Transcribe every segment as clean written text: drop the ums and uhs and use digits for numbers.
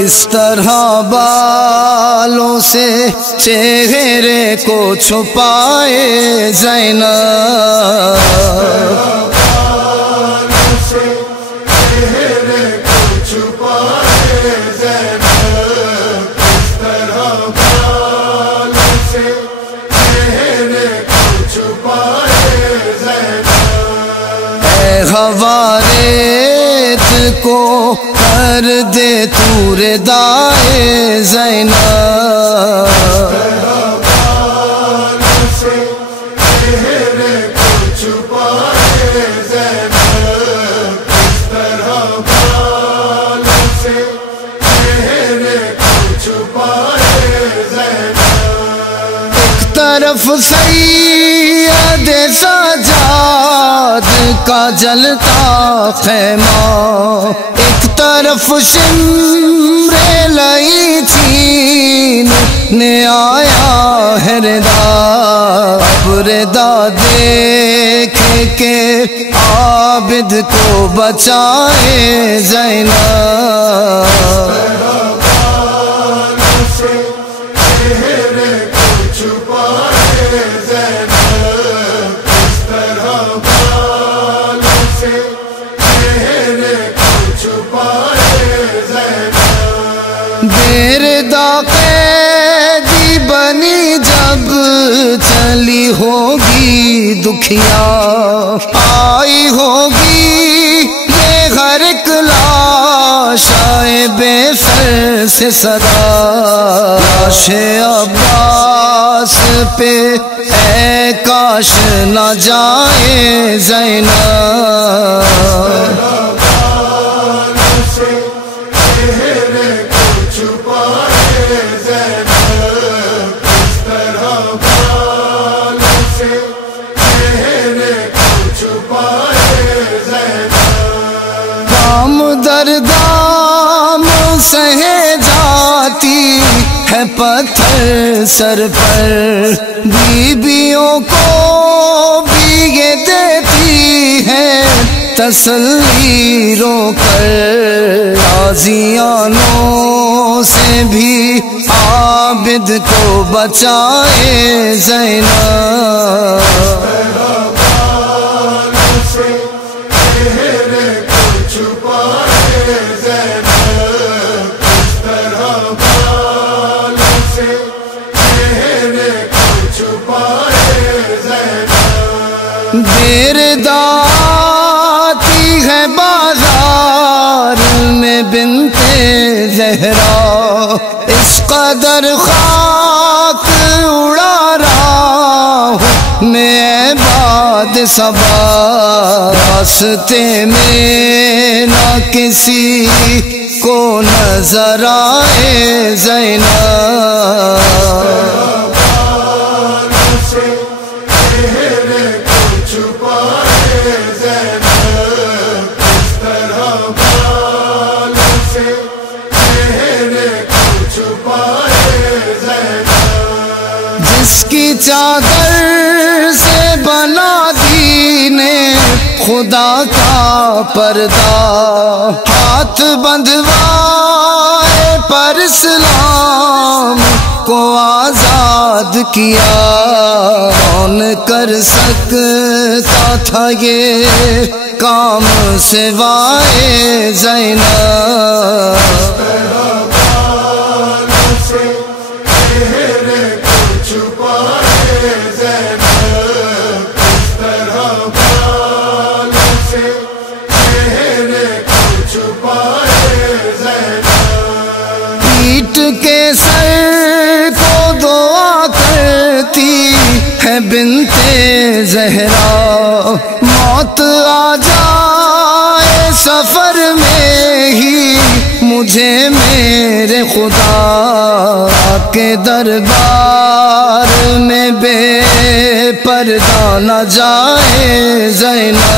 کس طرح بالوں سے چہرے کو چھپائے زینب، حوارت کو کر دے تو ردائے زینب، ایک طرف سید سجاد کا جلتا خیمہ، ایک طرف شمر لئی تین نے آیا ہے ردا، اب ردا دیکھ کے عابد کو بچائے زینب، ردا قیدی بنی جب چلی ہوگی دکھیا، آئی ہوگی یہ ہر ایک لاشائے بے سر سے صدا، لاش عباس پہ اے کاش نہ جائے زینب، دردام سہے جاتی ہے پتھر سر پر، بیویوں کو بھی یہ دیتی ہے تسلی رو کر، غازیانوں سے بھی عابد کو بچائے زینب، آتی ہے بازار میں بنت زہرا، اس قدر خاک اڑا رہا ہوں میں باد صبا، راستے میں نہ کسی کو نظر آئے زینب، جس کی چادر سے بنا دین خدا کا پردہ، ہاتھ بندھوائے پر اسلام کو آزاد کیا، کون کر سکتا تھا یہ کام سوائے زینب، پیٹ کے سر کو دعا کرتی ہے بنت زہرا، موت آ جائے سفر میں ہی مجھے میرے خدا کے دربار میں بے پردہ نہ جائے زینب،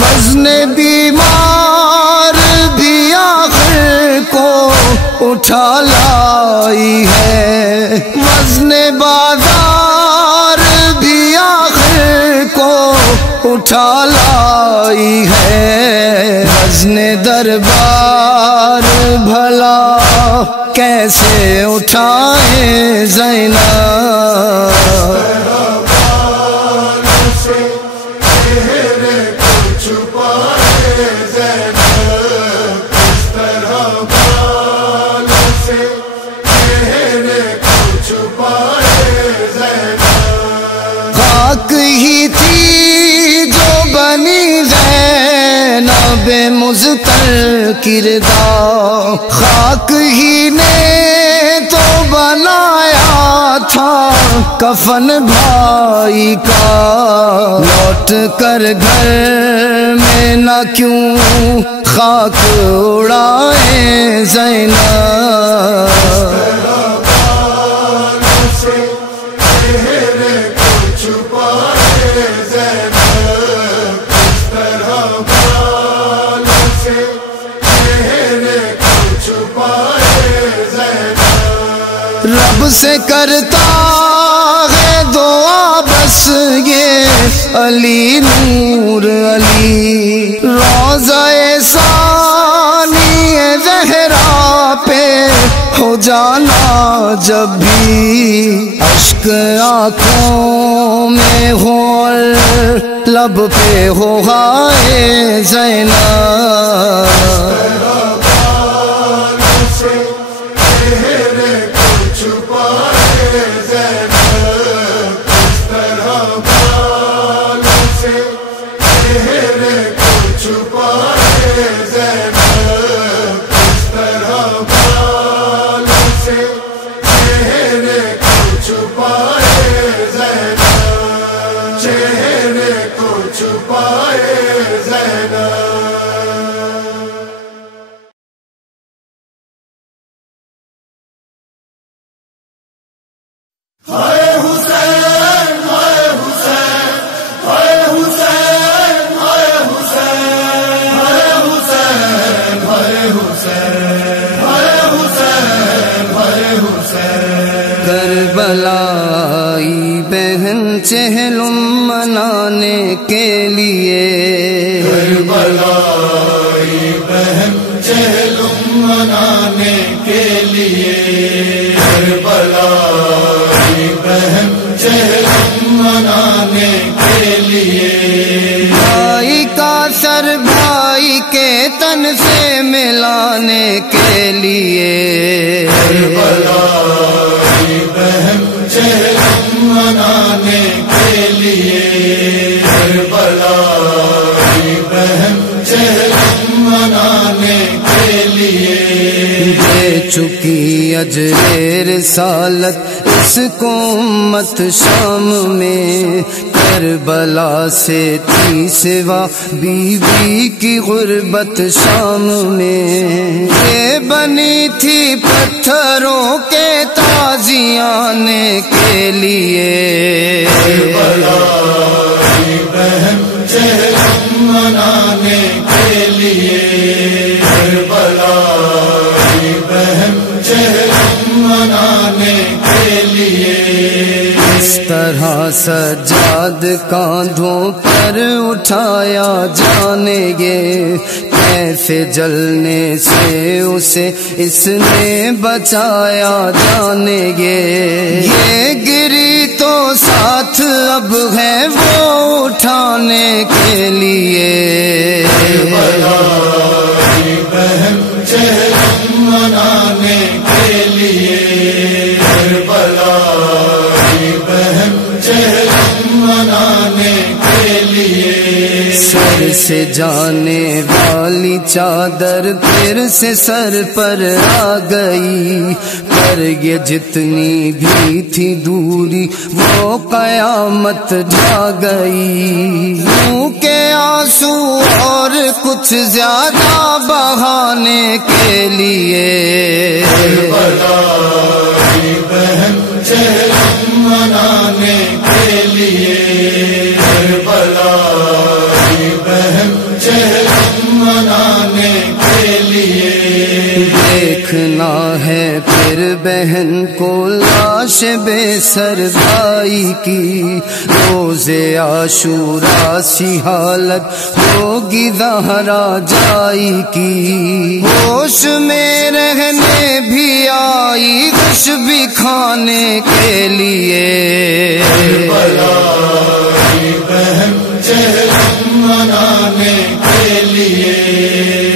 وزن بیمار بھی آخر اٹھا لائی ہے، وزن بازار بھی آخر کو اٹھا لائی ہے، وزن دربار بھلا کیسے اٹھائے زینب، خاک ہی تھی جو بنی زینب مضطر کردار، خاک ہی نے تو بنایا تھا کفن بھائی کا، لوٹ کر گھر میں نہ کیوں خاک اڑائے زینب، رب سے کرتا ہے دعا بس یہ علی نور علی، روضہ ثانی زہرا پہ ہو جانا جب بھی، اشک آنکھوں میں ہو اور لب پہ ہو ہائے زینب، کربلائی بہن چہلم منانے کے لیے، کربلائی بہن چہلم منانے کے لیے، کربلائی بہن چہلم منانے کے لیے، بھائی کا سر بھائی کے تن سے ملانے کے لیے، کربلائی بہن چہلم منانے کے لیے، کربلائی بہن چہلم منانے کے لیے، دے چکی اجر رسالت اس کو امت شام میں، کربلا سے تھی سوا بی بی کی غربت شام میں، یہ بنی تھی پتھروں کے تازیانے کے لیے، کربلائی بہن چہلم منانے کے لیے، کربلائی بہن چہلم منانے کے لیے، اس طرح سجاد کاندھوں پر اٹھایا جانے گے، کیسے جلنے سے اسے اس نے بچایا جانے گے، یہ گری تو ساتھ اب ہے وہ اٹھانے کے لیے، کربلائی بہن چہلم منانے کے لیے، کربلائی بہن چہلم منانے کے لیے، سر سے جانے والی چادر پھر سے سر پر آ گئی، پر یہ جتنی بھی تھی دوری وہ قیامت ڈھا گئی، منہ کے آنسو اور کچھ زیادہ بہانے کے لیے، کربلائی بہن چہلم منانے کے لیے، کربلائی بہن چہلم منانے کے لیے، دیکھنا ہے بہن کو لاش بے سر بھائی کی، روز عاشورا سی حالت ہوگی زہرا جائی کی، ہوش میں رہنے بھی آئی کچھ بھی کھانے کے لیے، کربلائی بہن چہلم منانے کے لیے،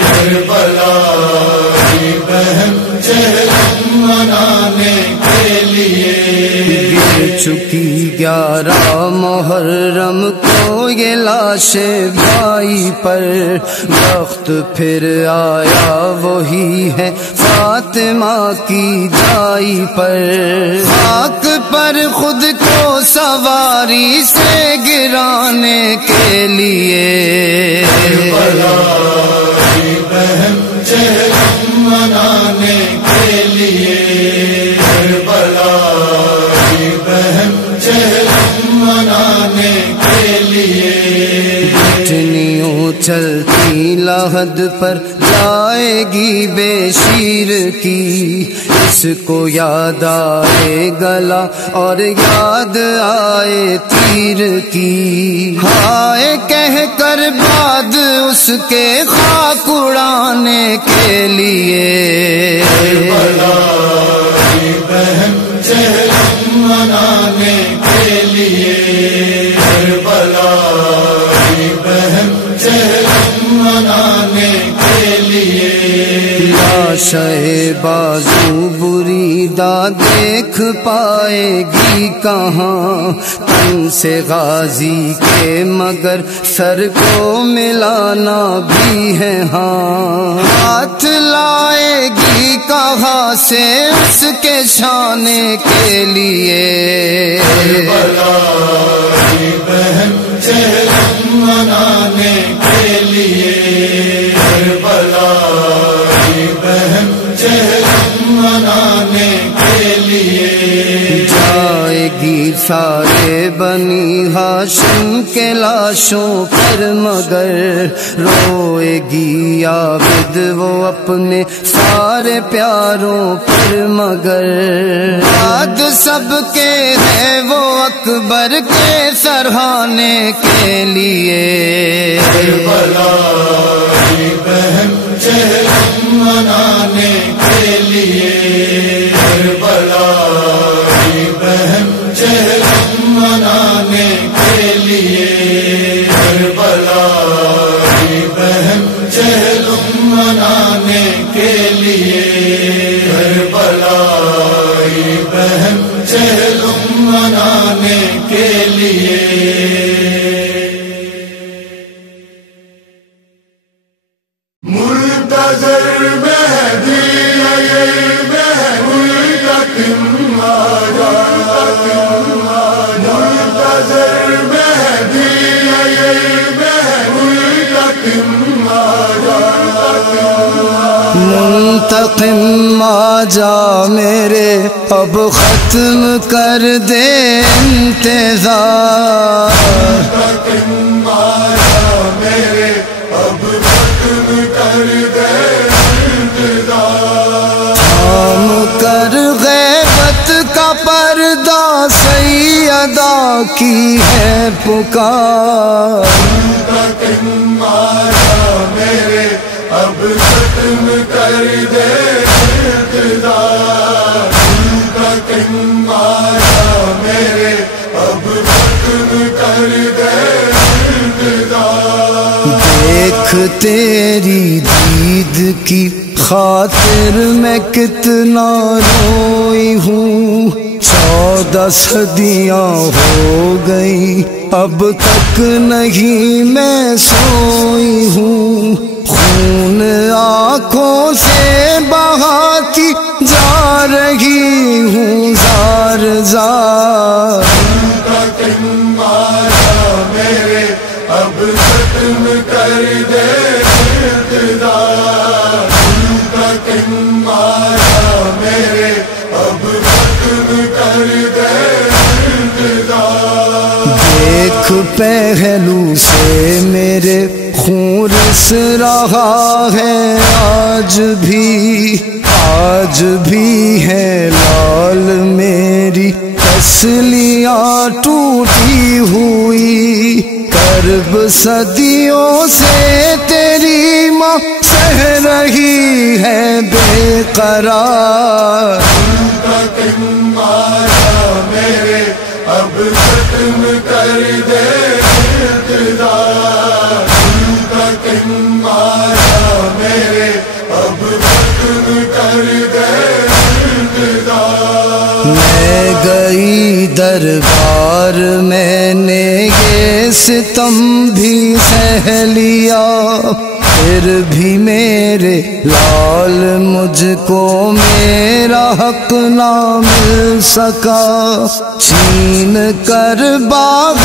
کربلائی بہن چہلم منانے کے لیے، گر چکی 11 محرم کو یہ لاش بھائی پر، وقت پھر آیا وہی ہے فاطمہ کی جائی پر، خاک پر خود کو سواری سے گرانے کے لیے، کربلائی بہن چہلم منانے کے لیے، کربلائی بہن چہلم منانے کے لیے، گھٹنیوں چلتی لحد پر جائے گی بے شیر کی، اس کو یاد آئے گلا اور یاد آئے تیر کی، ہائے کہہ کر بعد اس کے خاک اڑانے کے لیے، کربلائی بہن چہلم منانے کے لیے، کربلائی بہن چہلم منانے کے لیے، لاشیں بازو بریدہ دیکھ پائے گی کہاں، تن سے غازی کے مگر سر کو ملانا بھی ہے ہاں، ہاتھ لائے گی کہاں سے اس کے شانے کے لیے، کربلائی بہن چہلم منانے کے لیے، کربلائی بہن چہلم منانے کے لیے، جائے گی سارے بنی ہاشم کے لاشوں پر مگر، روئے گی عابد وہ اپنے سارے پیاروں پر مگر، یاد سب کے ہے وہ اکبر کے سرہانے کے لیے، کربلائی بہن چہلم منانے کے لیے، کربلائی بہن چہلم منانے کے لیے، کربلائی بہن چہلم منانے کے لیے، کربلائی بہن چہلم منانے کے لیے، منتظر مہدی منتقم آجا، منتظر مہدی منتقم آجا، منتقم آجا میرے اب ختم کر دے انتظار، منتقم آجا میرے اب ختم کر دے انتظار، تھام کر غیبت کا پردہ سیدہ کی ہے پکار، منتقم آجا میرے اب ختم کر دے انتظار، منتقم آجا میرے اب ختم کر دے انتظار، دیکھ تیری دید کی خاطر میں کتنا روئی ہوں، 14 صدیاں ہو گئی اب تک نہیں میں سوئی ہوں، خون آنکھوں سے بہاتی جا رہی ہوں زار زار، منتقم آجا میرے اب ختم کر دے انتظار، منتقم آجا میرے اب ختم کر دے انتظار، دیکھ پہلو سے میرے خون رس رہا ہے، آج بھی ہے لال میری تسلیاں ٹوٹی ہوئی، کرب صدیوں سے تیری ماں سہ رہی ہے بے قرار۔ مارا میرے اب ختم کر دے اقتدار، مارا میرے اب ختم کر دے اقتدار۔ میں گئی دربار میں نے یہ ستم بھی سہ لیا، پھر بھی میرے لال مجھ کو میرا حق نہ مل سکا، چھین کر باغ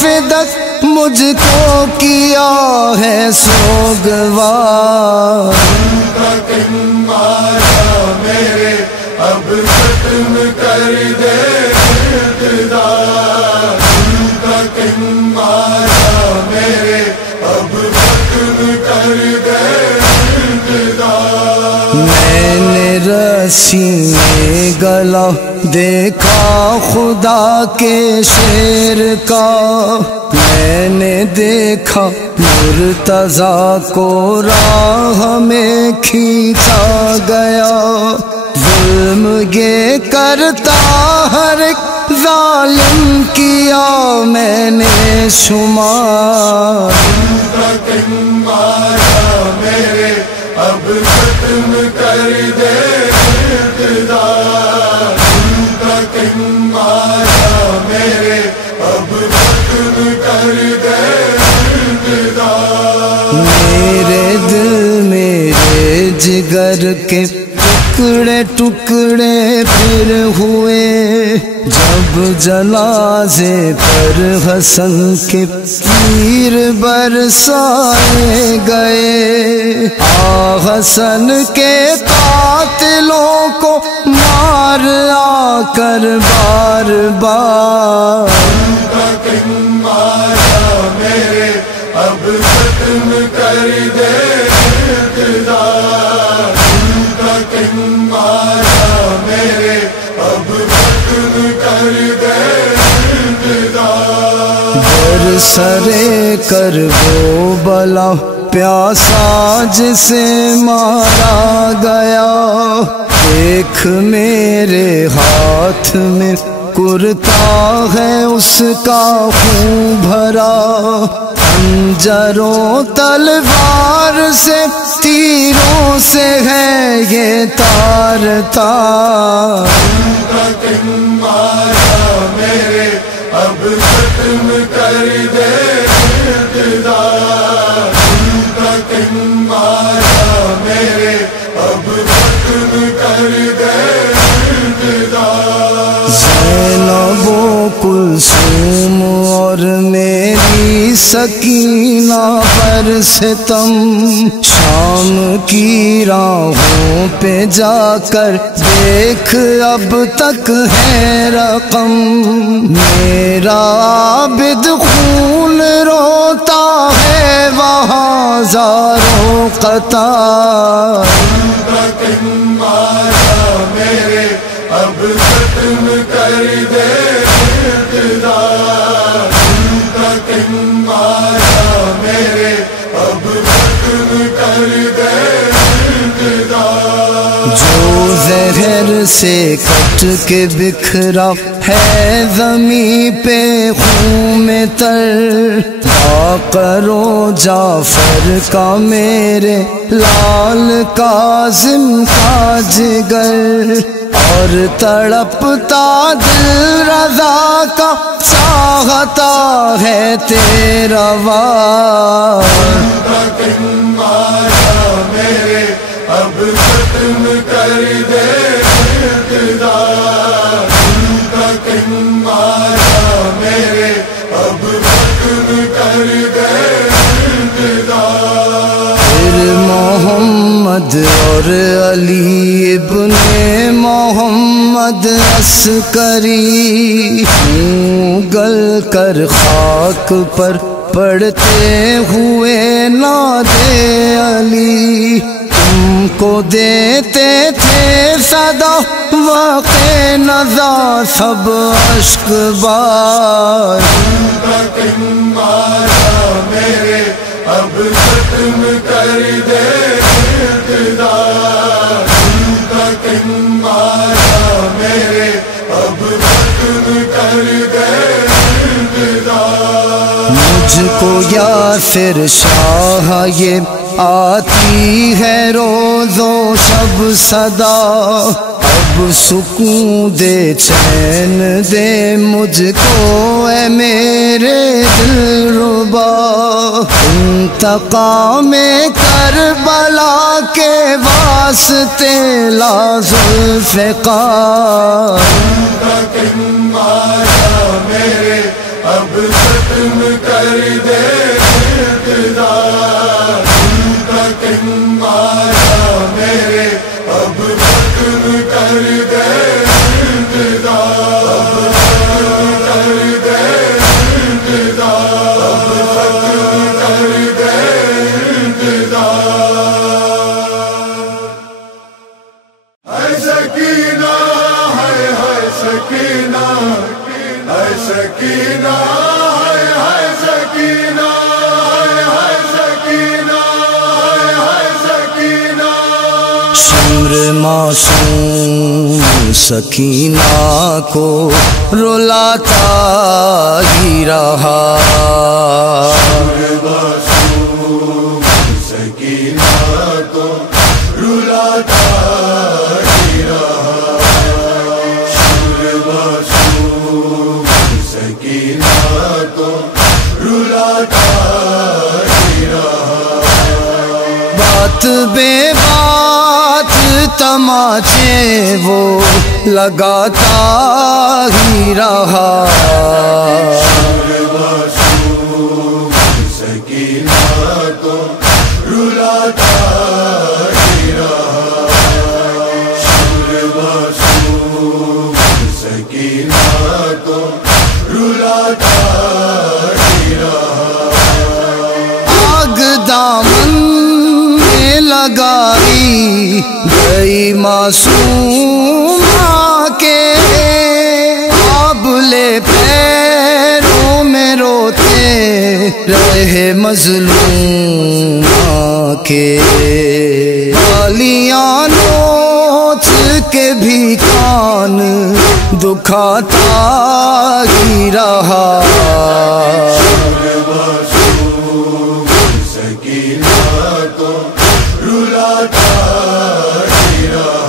فدق مجھ کو کیا ہے سوگوار۔ مارا میرے اب ختم کر دے اقتدار، مارا میرے اب ختم کر دے اقتدار۔ میں نے رسی میں گلا دیکھا خدا کے شیر کا، میں نے دیکھا مرتضیٰ کو راہ میں کھینچا گیا، ظلم یہ کرتا ہر ایک ظالم کیا میں نے شمار۔ مارا میرے اب ختم کر دے اقتدار، مارا میرے اب ختم کر دے اقتدار۔ میرے دل میرے جگر کے ٹکڑے ٹکڑے پھر ہوئے، جب جنازے پر حسن کے تیر برسائے گئے، حسن کے قاتلوں کو مار آ کر بار بار۔ مارا میرے اب ختم کر دے اقتدار، مارا میرے اب ختم کر دے اقتدار۔ برسرے کر وہ بلا پیاسا جسے مارا گیا، دیکھ میرے ہاتھ میں کرتا ہے اس کا خون بھرا، خنجروں تلوار سے تیروں سے ہے یہ تار تار۔ مارا میرے اب ختم کر دے اقتدار، مارا میرے اب ختم کر دے اقتدار۔ زینب و کلثوم اور میری سکینہ پر ستم، شام کی راہوں پہ جا کر دیکھ اب تک ہے رقم، میرا عابد خون روتا ہے وہاں زاروں قطار۔ مارا میرے اب ختم کر دے اقتدار، مارا میرے اب ختم کر دے اقتدار۔ جو زہر سے کٹ کے بکھرا ہے زمیں پہ خون میں تر، کرو جعفر کا میرے لال کاظم کا جگر، اور تڑپتا دل رضا کا چاہتا ہے تیرا وار۔ مارا میرے اب ختم کر دے اقتدار، مارا میرے اب ختم کر دے اقتدار۔ پھر محمد اور علی ابن محمد محمد عسکری ہوں گل کر خاک پر پڑھتے ہوئے ناد علی تم کو دیتے تھے صدا واقع نظر سب اشک بار مارا میرے اب ختم کر دے اقتدار مارا میرے اب ختم کر دے اقتدار مجھ کو یاسر شاہ یہ آتی ہے روز و شب صدا اب سکون دے چین دے مجھ کو اے میرے دلربا انتقام کربلا کے واسطے لا ذوالفقار مارا میرے اب ختم کر دے اقتدار مارا میرے اب ختم کر دے اقتدار کر دے اقتدار کر دے اقتدار ہے سکینہ ہے سکینہ ہے سکینہ ہے سکینہ شمر معصوم سکینہ کو رلاتا ہی رہا سکینہ کو رلاتا ہی رہا سکینہ کو رلاتا ہی رہا بات بے بات تماچے وہ لگاتا ہی رہا سکینہ کو رلاتا ہی رہا سکینہ کو رلاتا ہی رہا آگ دامن میں لگائی گئی معصوم کے آبلے پیروں میں روتے رہے مظلوم کے گالیاں نوچ کے بھی کان دکھاتا ہی رہا سکینہ کو رلاتا ہی رہا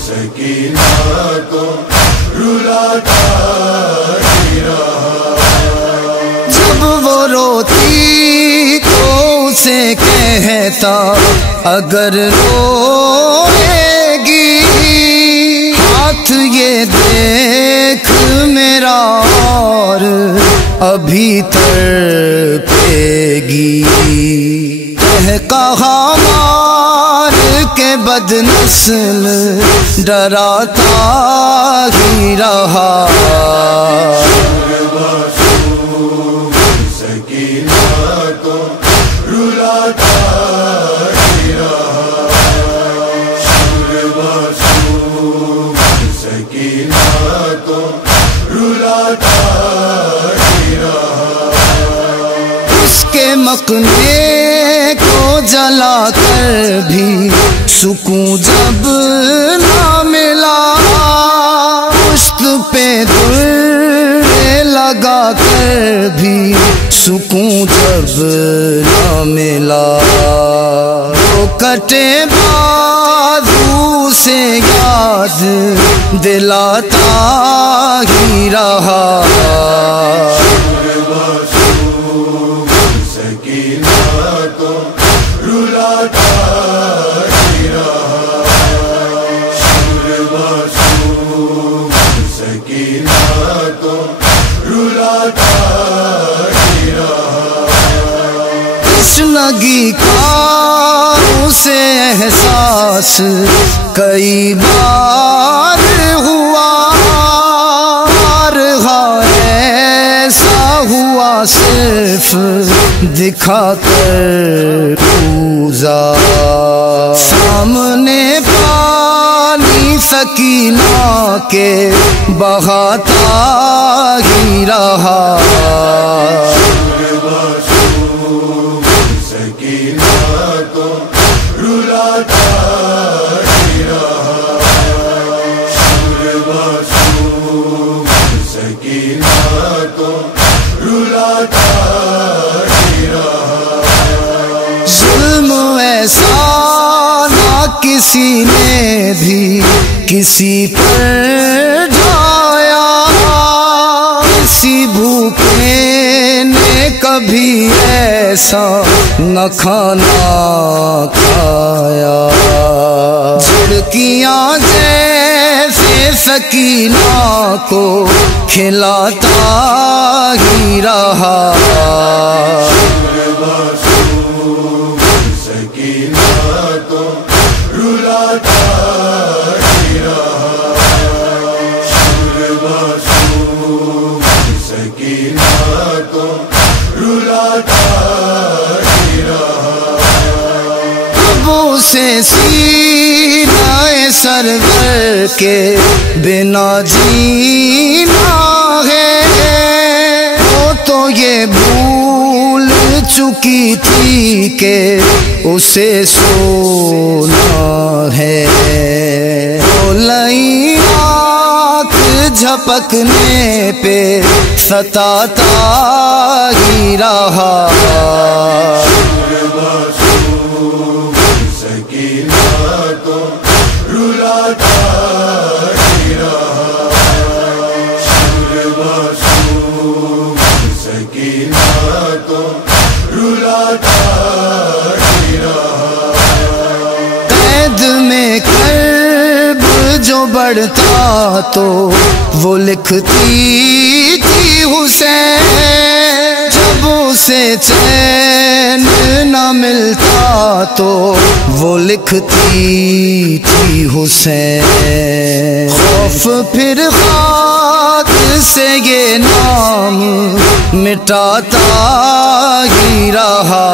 سکینہ کو رلاتا ہی رہا جب وہ روتی تو اسے کہتا اگر روئے گی ہاتھ یہ دیکھ میرا اور ابھی تڑپے گی کہا مار کے بد نسل ڈراتا ہی رہا سکینہ کو رلاتا ہی رہا سکینہ کو رلاتا ہی رہا اس کے مقنے کو جلا کر بھی سکون جب نہ ملا پشت پہ در لگا کر بھی سکون جب نہ ملا وہ کٹے بازو سے یاد دلاتا ہی رہا سکینہ کو رلاتا ہی رہا سکینہ کو رلاتا ہی رہا تشنگی کا اسے احساس کئی بار ہوا، ایسا ہوا صرف دکھا کر پوزا، سامنے پانی سکینہ کے بہاتا ہی رہا، ظلم ایسا نہ کسی نے بھی کسی پر ڈھایا، کسی بھوکے نے کبھی ایسا نہ کھانا کھایا، جھڑکیاں جیسے سکینہ کو کھلاتا ہی رہا، سے سینہ سرور کے بنا جینا ہے، وہ تو یہ بھول چکی تھی کہ اسے سونا ہے، لئی آنکھ جھپکنے پہ ستاتا ہی رہا، قید میں کرب جو بڑھتا تو وہ لکھتی تھی حسین، جب اسے چین نہ ملتا تو وہ لکھتی تھی حسین، خوف پھر خاک سے یہ نام مٹاتا ہی رہا،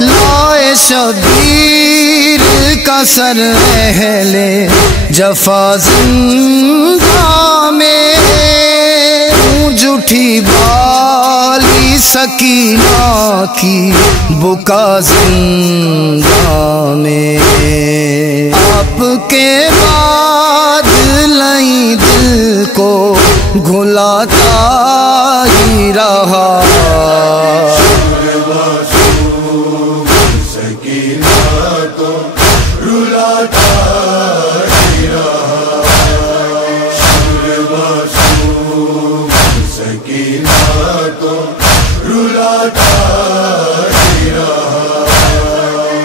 لائے شبیر کا سر اہل جفا زندہ میں، جھوٹی بالی سکینہ کی بکا زندہ میں، آپ کے بعد لئی دل کو گھلاتا ہی رہا،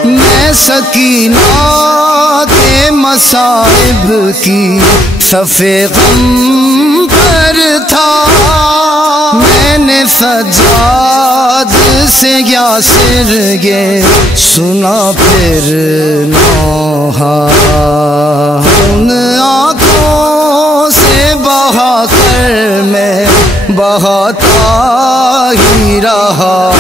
میں سکینہ کے مصائب کی صفِ غم پر تھا، میں نے سجاد سے یاسر یہ سنا پھر نوحہ، ان آنکھوں سے بہا کر میں بہاتا ہی رہا،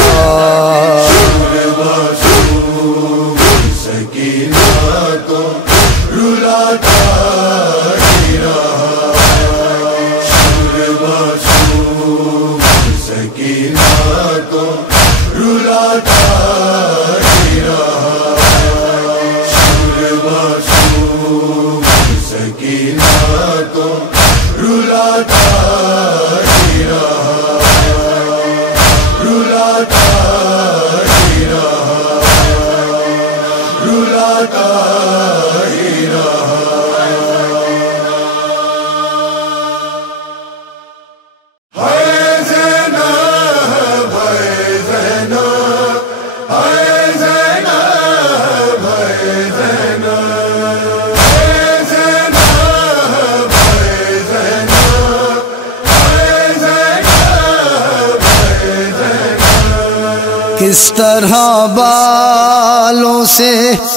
ہے کس طرح بالوں سے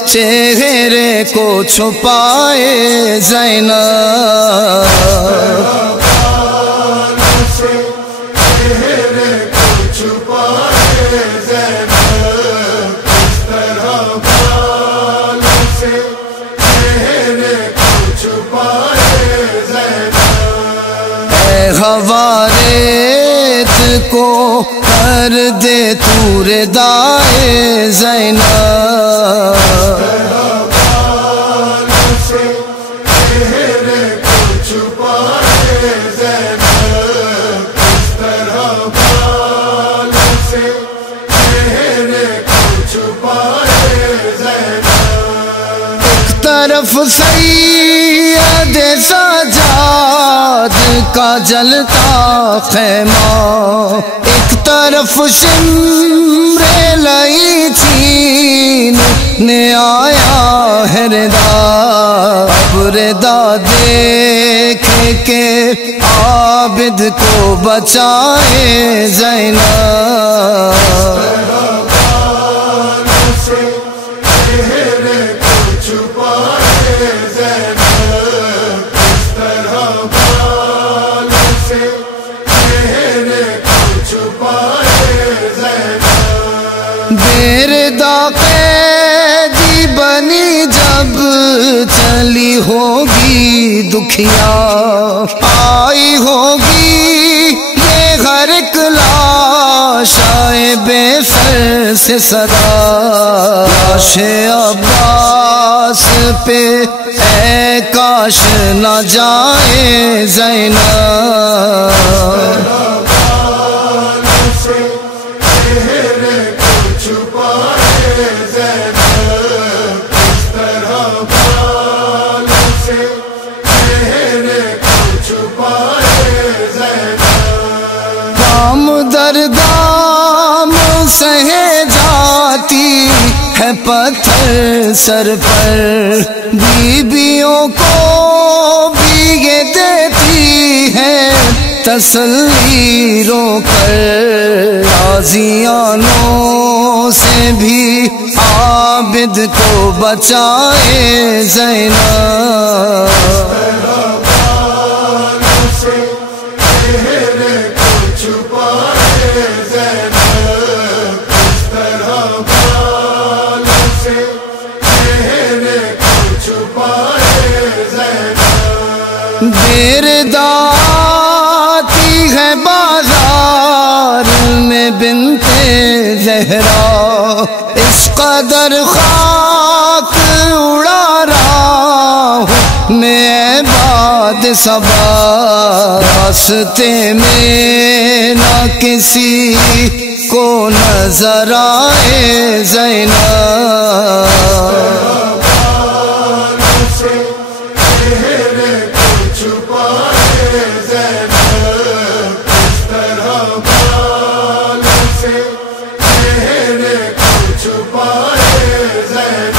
چہرے کو چھپائے زینب، بالوں سے چہرے کو چھپائے زینب، کس طرح بالوں سے چہرے کو چھپائے زینب۔ اے حواریت کو کر دے طور دائے زینب، بالوں سے چہرے کو چھپائے زینب، کس طرح بالوں سے چہرے کو چھپائے زینب۔ ایک طرف سید سجاد کا جلتا خیمہ، ایک طرف شمر لئی چین نے آیا ہے ردا، اب ردا دیکھ کے عابد کو بچائے زینب، بالوں سے چہرے کو چھپائے زینب، کس طرح بالوں سے چہرے کو چھپائے زینب۔ بیردا قیدی بنی جب چلی ہوگی دکھیا، آئی ہوگی یہ ہر ایک لاشائے بے سر سے صدا، لاش عباس پہ اے کاش نہ جائے زینب، بالوں سے چہرے کو چھپائے زینب، کس طرح بالوں سے چہرے کو چھپائے زینب۔ دام در دام سہے جاتی ہے پتھر سر پر، بیویوں کو بھی یہ دیتی ہے تسلی رو کر، غازیانوں سے بھی عابد کو بچائے زینب، بالوں سے چہرے کو چھپائے زینب، کس طرح بالوں سے چہرے کو چھپائے زینب۔ بیردا آتی ہے بازار میں بنت زہرا، اس قدر خاک اڑا رہا ہوں میں باد صبا، راستے میں نہ کسی کو نظر آئے زینب، بالوں سے چہرے کو چھپائے زینب، کس طرح بالوں سے چہرے کو چھپائے زینب۔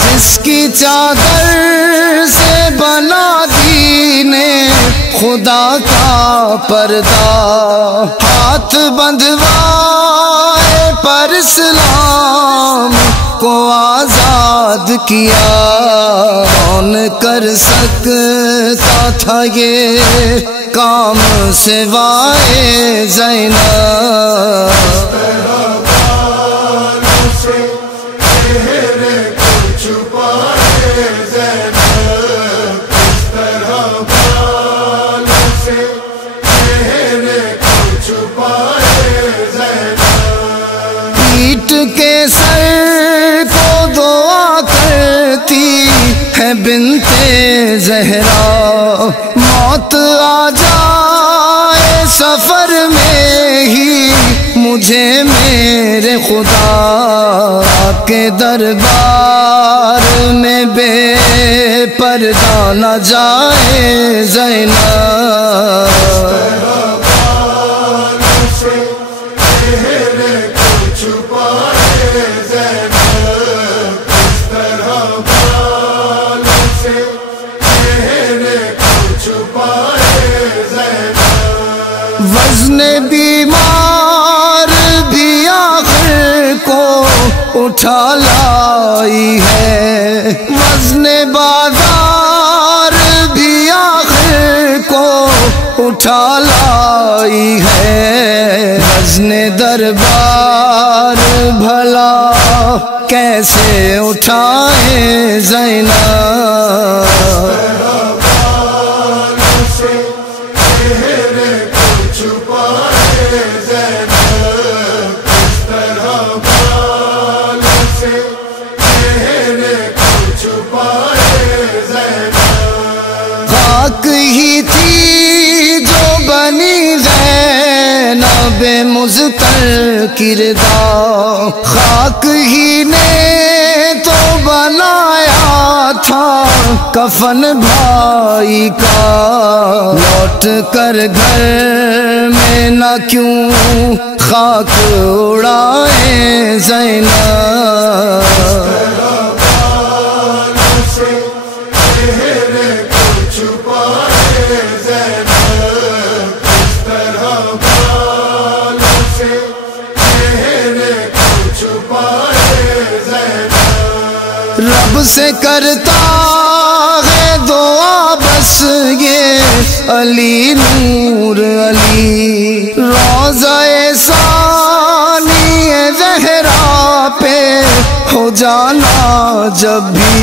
جس کی چادر سے بنا دین خدا کا پردہ، ہاتھ بندھوائے پر اسلام کو آزاد کیا، کون کر سکتا تھا یہ کام سوائے زینب، بالوں سے چہرے کو چھپائے زینب، کس طرح بالوں سے چہرے کو چھپائے زینب۔ پیٹ کے سر کو دعا کرتی ہے بنت زہرا، موت آ جائے سفر میں ہی مجھے میرے خدا کے دربار میں بے پردہ نہ جائے زینب، بالوں سے چہرے کو چھپائے زینب، کس طرح بالوں سے چہرے کو چھپائے زینب۔ وزن بیمار بھی آخر اٹھا لائی ہے، وزن بازار بھی آخر کو اٹھا لائی ہے، وزن دربار بھلا کیسے اٹھائے زینب، خاک ہی تھی جو بنی زینب مضطر کردہ، خاک ہی نے تو بنایا تھا کفن بھائی کا، لوٹ کر گھر میں نہ کیوں خاک اڑائے زینب، رب سے کرتا ہے دعا بس یہ علی نور علی، روضہ ثانی زہرا پہ ہو جانا جب بھی،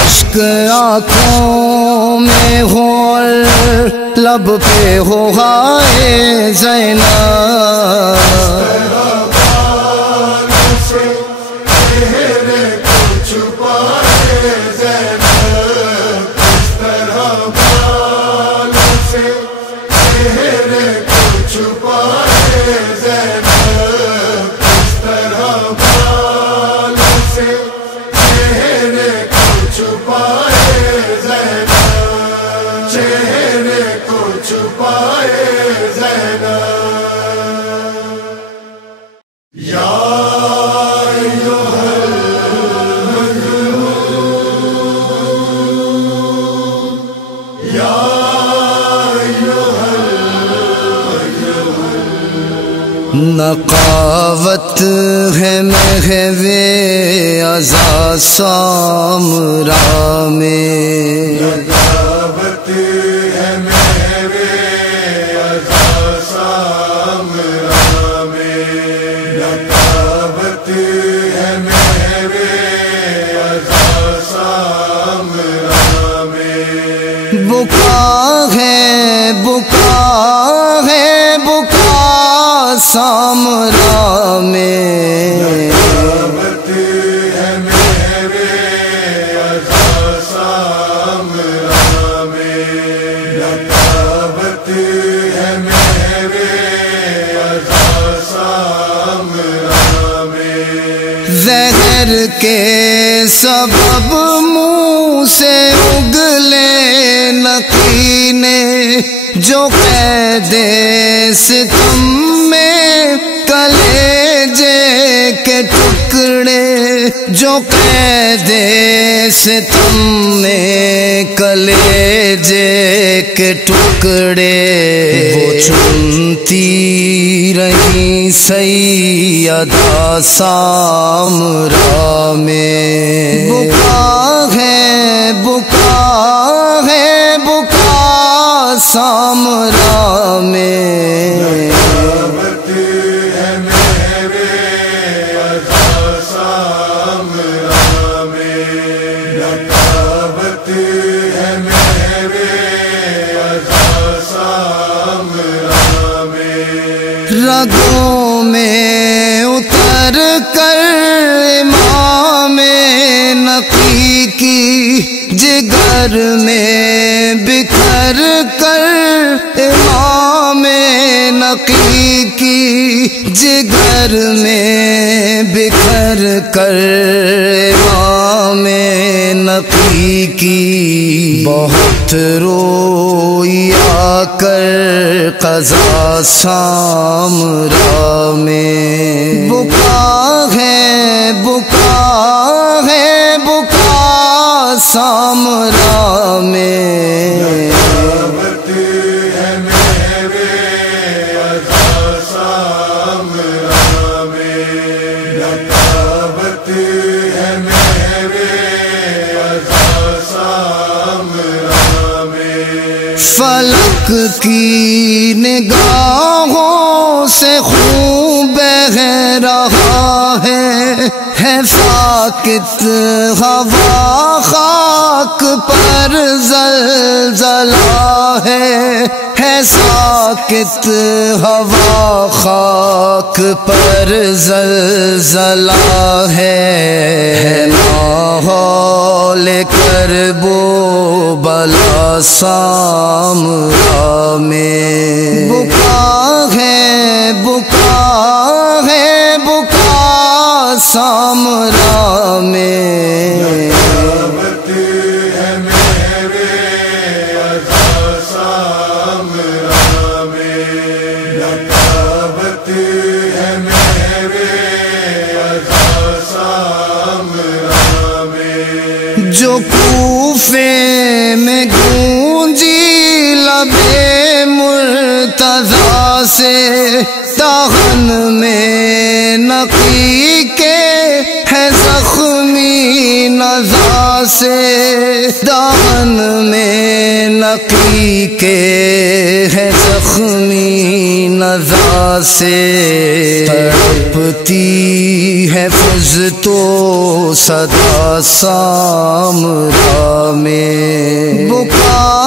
اشک آنکھوں میں ہو اور لب پہ ہو ہائے زینب، نقاوت ہے محو عزا سامراء میں، نقاوت ہے محو عزا سامراء میں، نقاوت ہے محو عزا سامراء میں، بکا ہے بکا ہے بکا سامراء میں، نقاوت ہے محو عزا سامراء میں، نقاوت ہے محو عزا سامراء میں، زہر کے سبب منہ سے اگلے نقی نے جو قید ستم میں کلیجے کے ٹکڑے، جو قید ستم میں کلیجے کے ٹکڑے، وہ چنتی رہی سیدہ سامراء میں، بکا ہے بکا ہے بکا سامراء میں، نقاوت ہے محو عزا سامراء میں، نقاوت ہے محو عزا سامراء میں، رگوں میں اتر کر امام نقی کی، جگر میں بکھر کر امام نقی کی، جگر میں بکھر کر امام نقی کی، بہت روئی آ کر قضا سامراء میں، بکا ہے بکا ہے بکا سامراء میں، نقاوت ہے محو عزا سامراء میں، نقاوت فلک کی نگاہوں سے خون بہہ رہا ہے ساکت ہوا خاک پر زلزلہ ہے ساکت ہوا خاک پر زلزلہ ہے ماحول کرب و بلا سامرا میں بکا ہے سامرا میں جو کوفے میں گونجی لبے مرتضیٰ سے دہن میں نقی کے ہے زخمی نزا سے دہن میں نقی کے ہے زخمی نزا سے تڑپتی ہے فض تو صدا سامرا میں بکا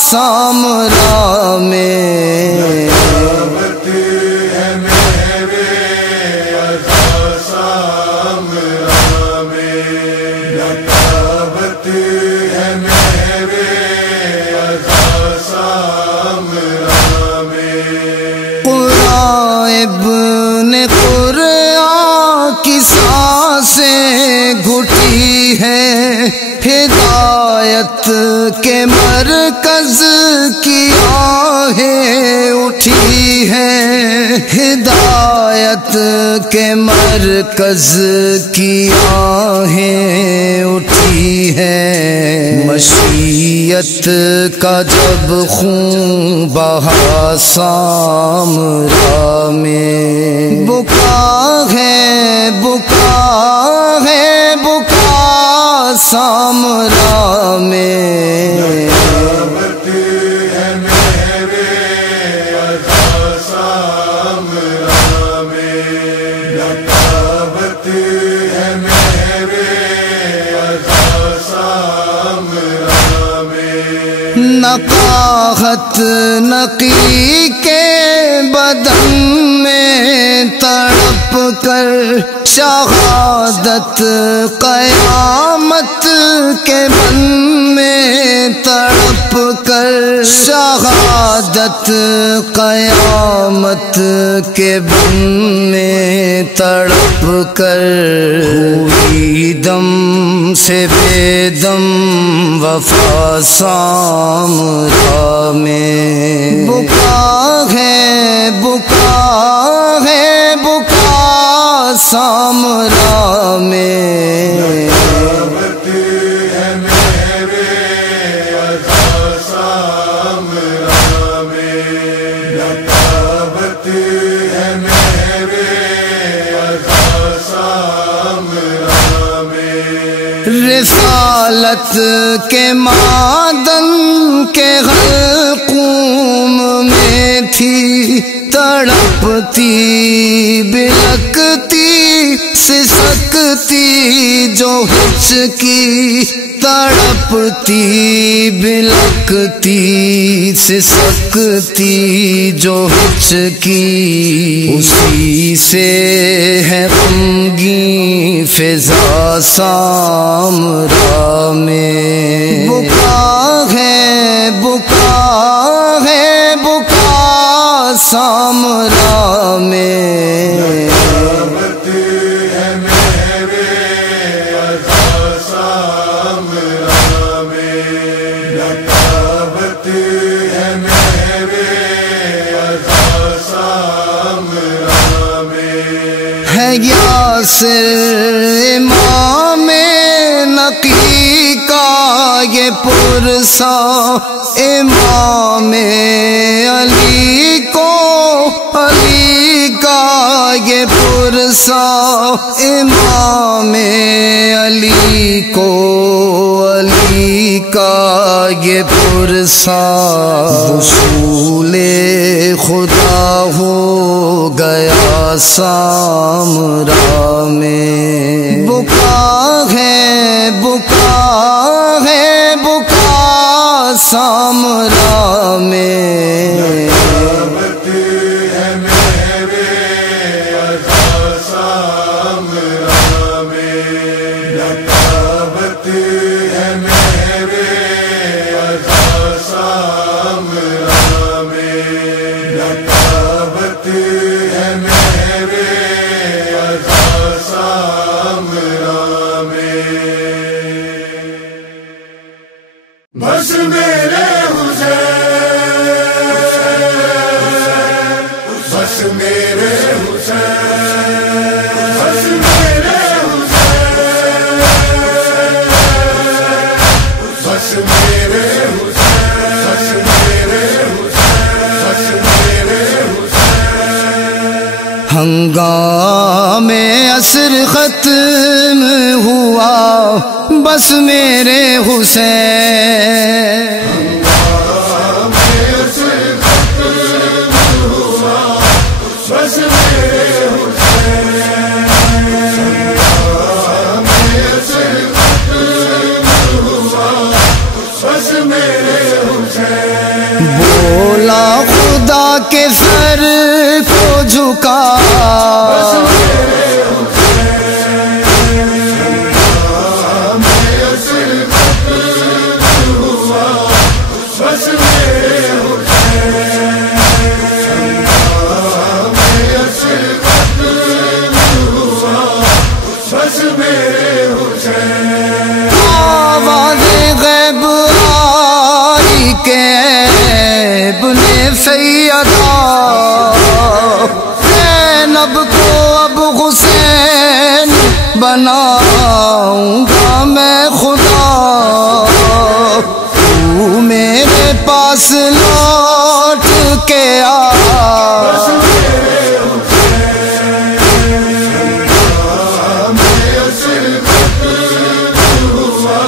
سامرا میں ابن قرآن کی سانسیں گھٹی ہے ہدایت کے مرکز کی آہیں اٹھی ہے ہدایت کے مرکز کی آہیں اٹھی ہے مشیت کا جب خون بہا سامرا میں بکا سامرا میں نقاہت نقی کے بدن میں تڑپ کر شہادت قیامت کے بن میں تڑپ کر شہادت قیامت کے بن میں تڑپ کر ہوئی دم سے بے دم وفا سامرا میں بکا سامرا میں رسالت کے معدن کے حلقوم میں تھی تڑپتی بلکتی سسکتی جو ہچکی تڑپتی بلکتی سسکتی جو ہچکی اسی سے ہے غمگین فضا سامرا میں بکا سامرا میں ہے یاسر امام نقی کا یہ پرسا امام علی کو علی کا یہ پرسا امام علی کو، علی کا یہ پرسا رسول خدا ہو گیا سامرا میں، بکا ہے بکا ہے بکا سامرا میں، بس میرے حسین، بس میرے حسین، بس میرے حسین، بس میرے حسین، بس میرے حسین، بس میرے حسین۔ ہنگام عصر ختم ہوا بس میرے حسین، ہنگام عصر ختم ہوا بس میرے حسین، ہنگام عصر ختم ہوا بس میرے حسین۔ بولا خدا کے سر کو جھکا بس میرے حسین، ہنگام عصر ختم ہوا بس میرے حسین، ہنگام عصر ختم ہوا بس میرے حسین۔ آواز غیب آئی کہ ابن سیدہ زینب کو اب حسین بناؤں گا میں خدا، تو میرے پاس لوٹ کے آ، بس میرے حسین، ہنگام عصر ختم ہوا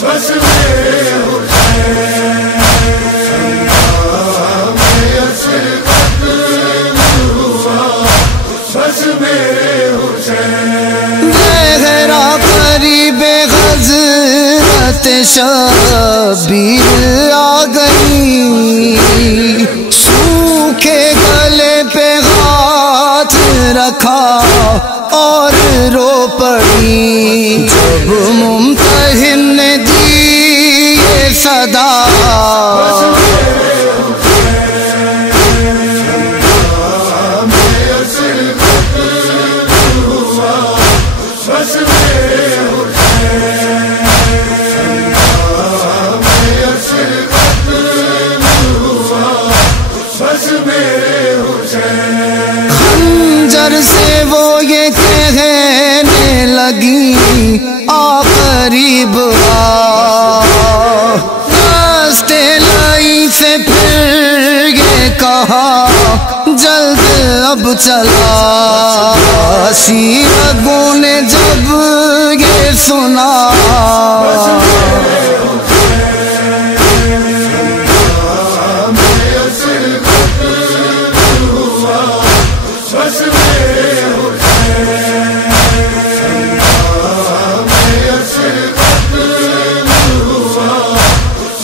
بس میرے حسین، ہنگام عصر ختم ہوا بس میرے حسین۔ زہرا قریب حضرت شبیر آ گئی، سوکھے گلے پہ ہاتھ رکھا اور رو پڑی، جب ممتحن نے دی یہ صدا، بس میرے حسین، ہنگام عصر ختم ہوا بس میرے حسین، ہنگام عصر ختم ہوا بس میرے حسین۔ خنجر سے وہ یہ کہنے لگی آ قریب آ، راستے لائی سے پھر یہ کہا جلد اب چلا، شیرگوں نے جب یہ سنا، ہنگام عصر ختم ہوا بس میرے حسین، ہنگام عصر ختم ہوا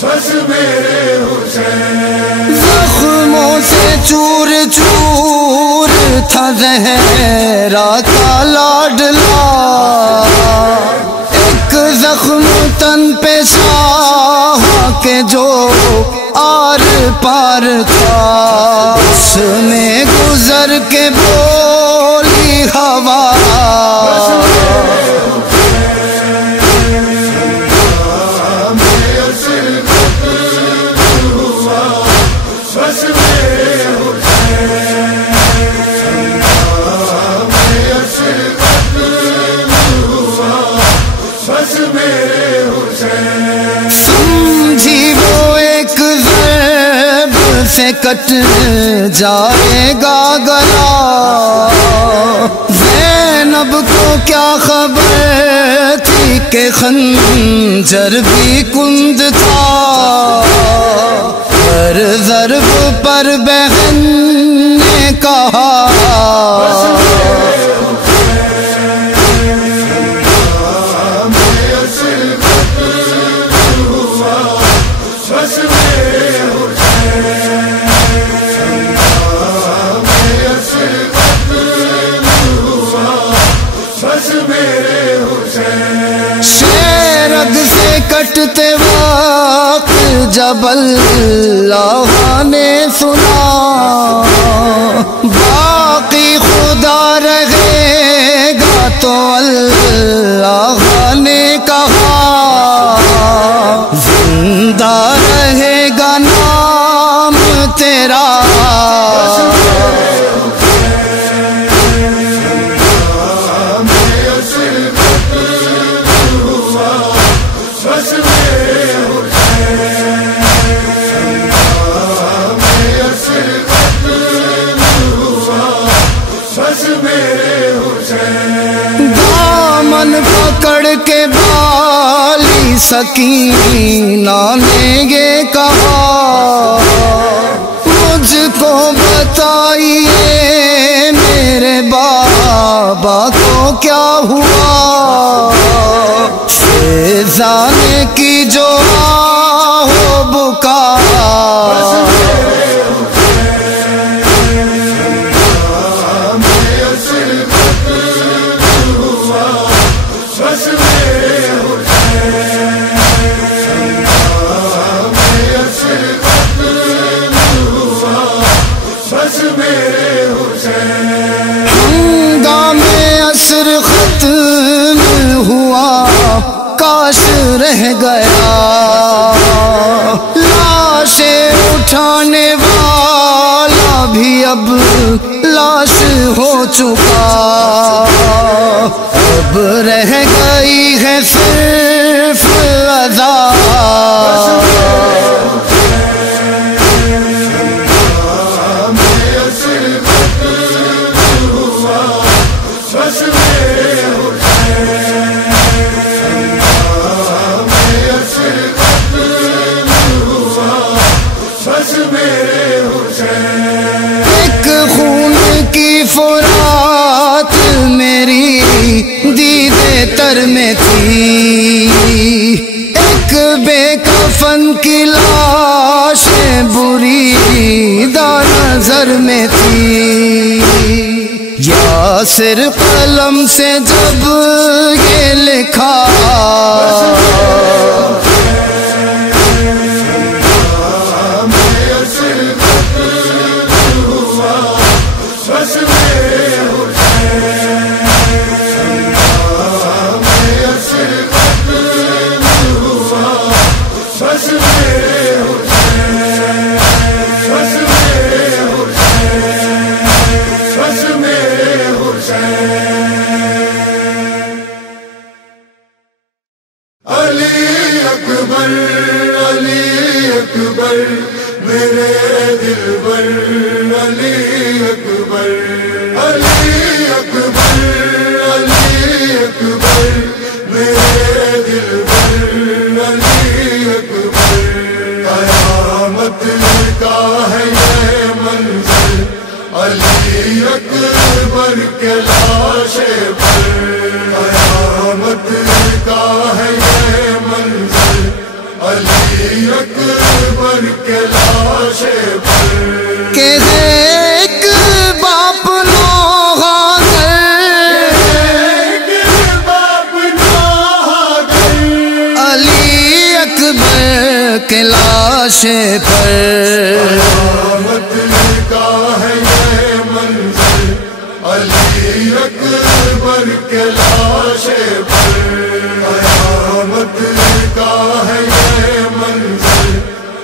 بس میرے حسین۔ زخموں سے چور چور تھا زہرا کا لاڈلا، ایک زخم تن پہ ساہ کے جو آر پار تھا، اس میں گزر کے بولی ہوا، ہنگام عصر ختم ہوا بس میرے حسین، ہنگام عصر ختم ہوا بس میرے حسین۔ سمجھی وہ ایک ضرب سے کٹ جائے گا گلا، زینب کو کیا خبر تھی کہ خنجر بھی کند تھا، ہر ضرب پر بہن نے کہا شیرگ سے کٹتے وقت جب اللہ نے سنا، باقی خدا رہے گا تو اللہ نے کہا، زندہ رہے گا نام تیرا، دامن پکڑ کے بالی سکینہ نے یہ کہا، مجھ کو بتائیے میرے بابا کو کیا ہوا، فیضان کی جو آہ بکا، کاش رہ گیا لاشیں اٹھانے والا بھی اب لاش ہو چکا، اب رہ گئی ہے صرف عذاب، ایک خون کی فرات میری دیدے تر میں تھی، ایک بے کفن کی لاش بری دار نظر میں تھی، یاسر قلم سے جب یہ لکھا، میرے دلبر علی اکبر، علی اکبر، علی اکبر، میرے دلبر علی اکبر، قیامت کا ہے یہ منظر، علی اکبر کے لاشے پر، قیامت کا ہے یہ منظر، علی اکبر کے لاشے پر، کہ ایک باپ نوحاگر، ایک باپ نوحاگر، علی اکبر کے لاشے پر، قیامت کا ہے یہ منظر، علی اکبر کے لاشے پر، قیامت کا ہے یہ منظر،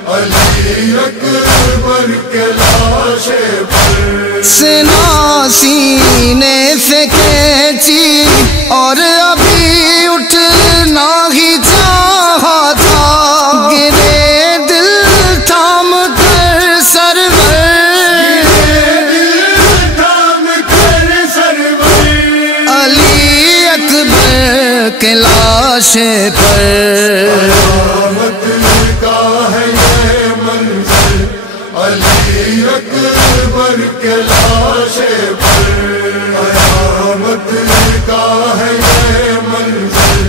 علی اکبر کے لاشے پر، سنا سینے سے کھینچی اور ابھی اٹھنا ہی چاہا تھا، گرے دل تھام کر سر لاشے پر قیامت کا ہے یہ منظر علی اکبر کے لاشے پر قیامت کا ہے یہ منظر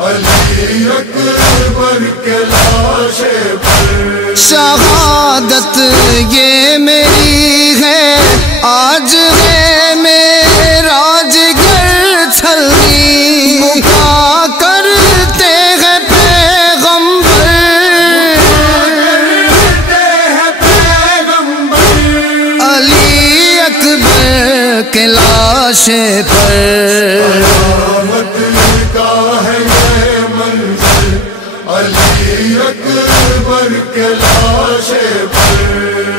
علی اکبر کے لاشے پر شہادت یہ میری ہے آج ہے معراج گر چھلنی بکا کرتے ہیں پیغمبر علی اکبر کے لاشے پر قیامت کا ہے یہ منظر علی اکبر کے لاشے پر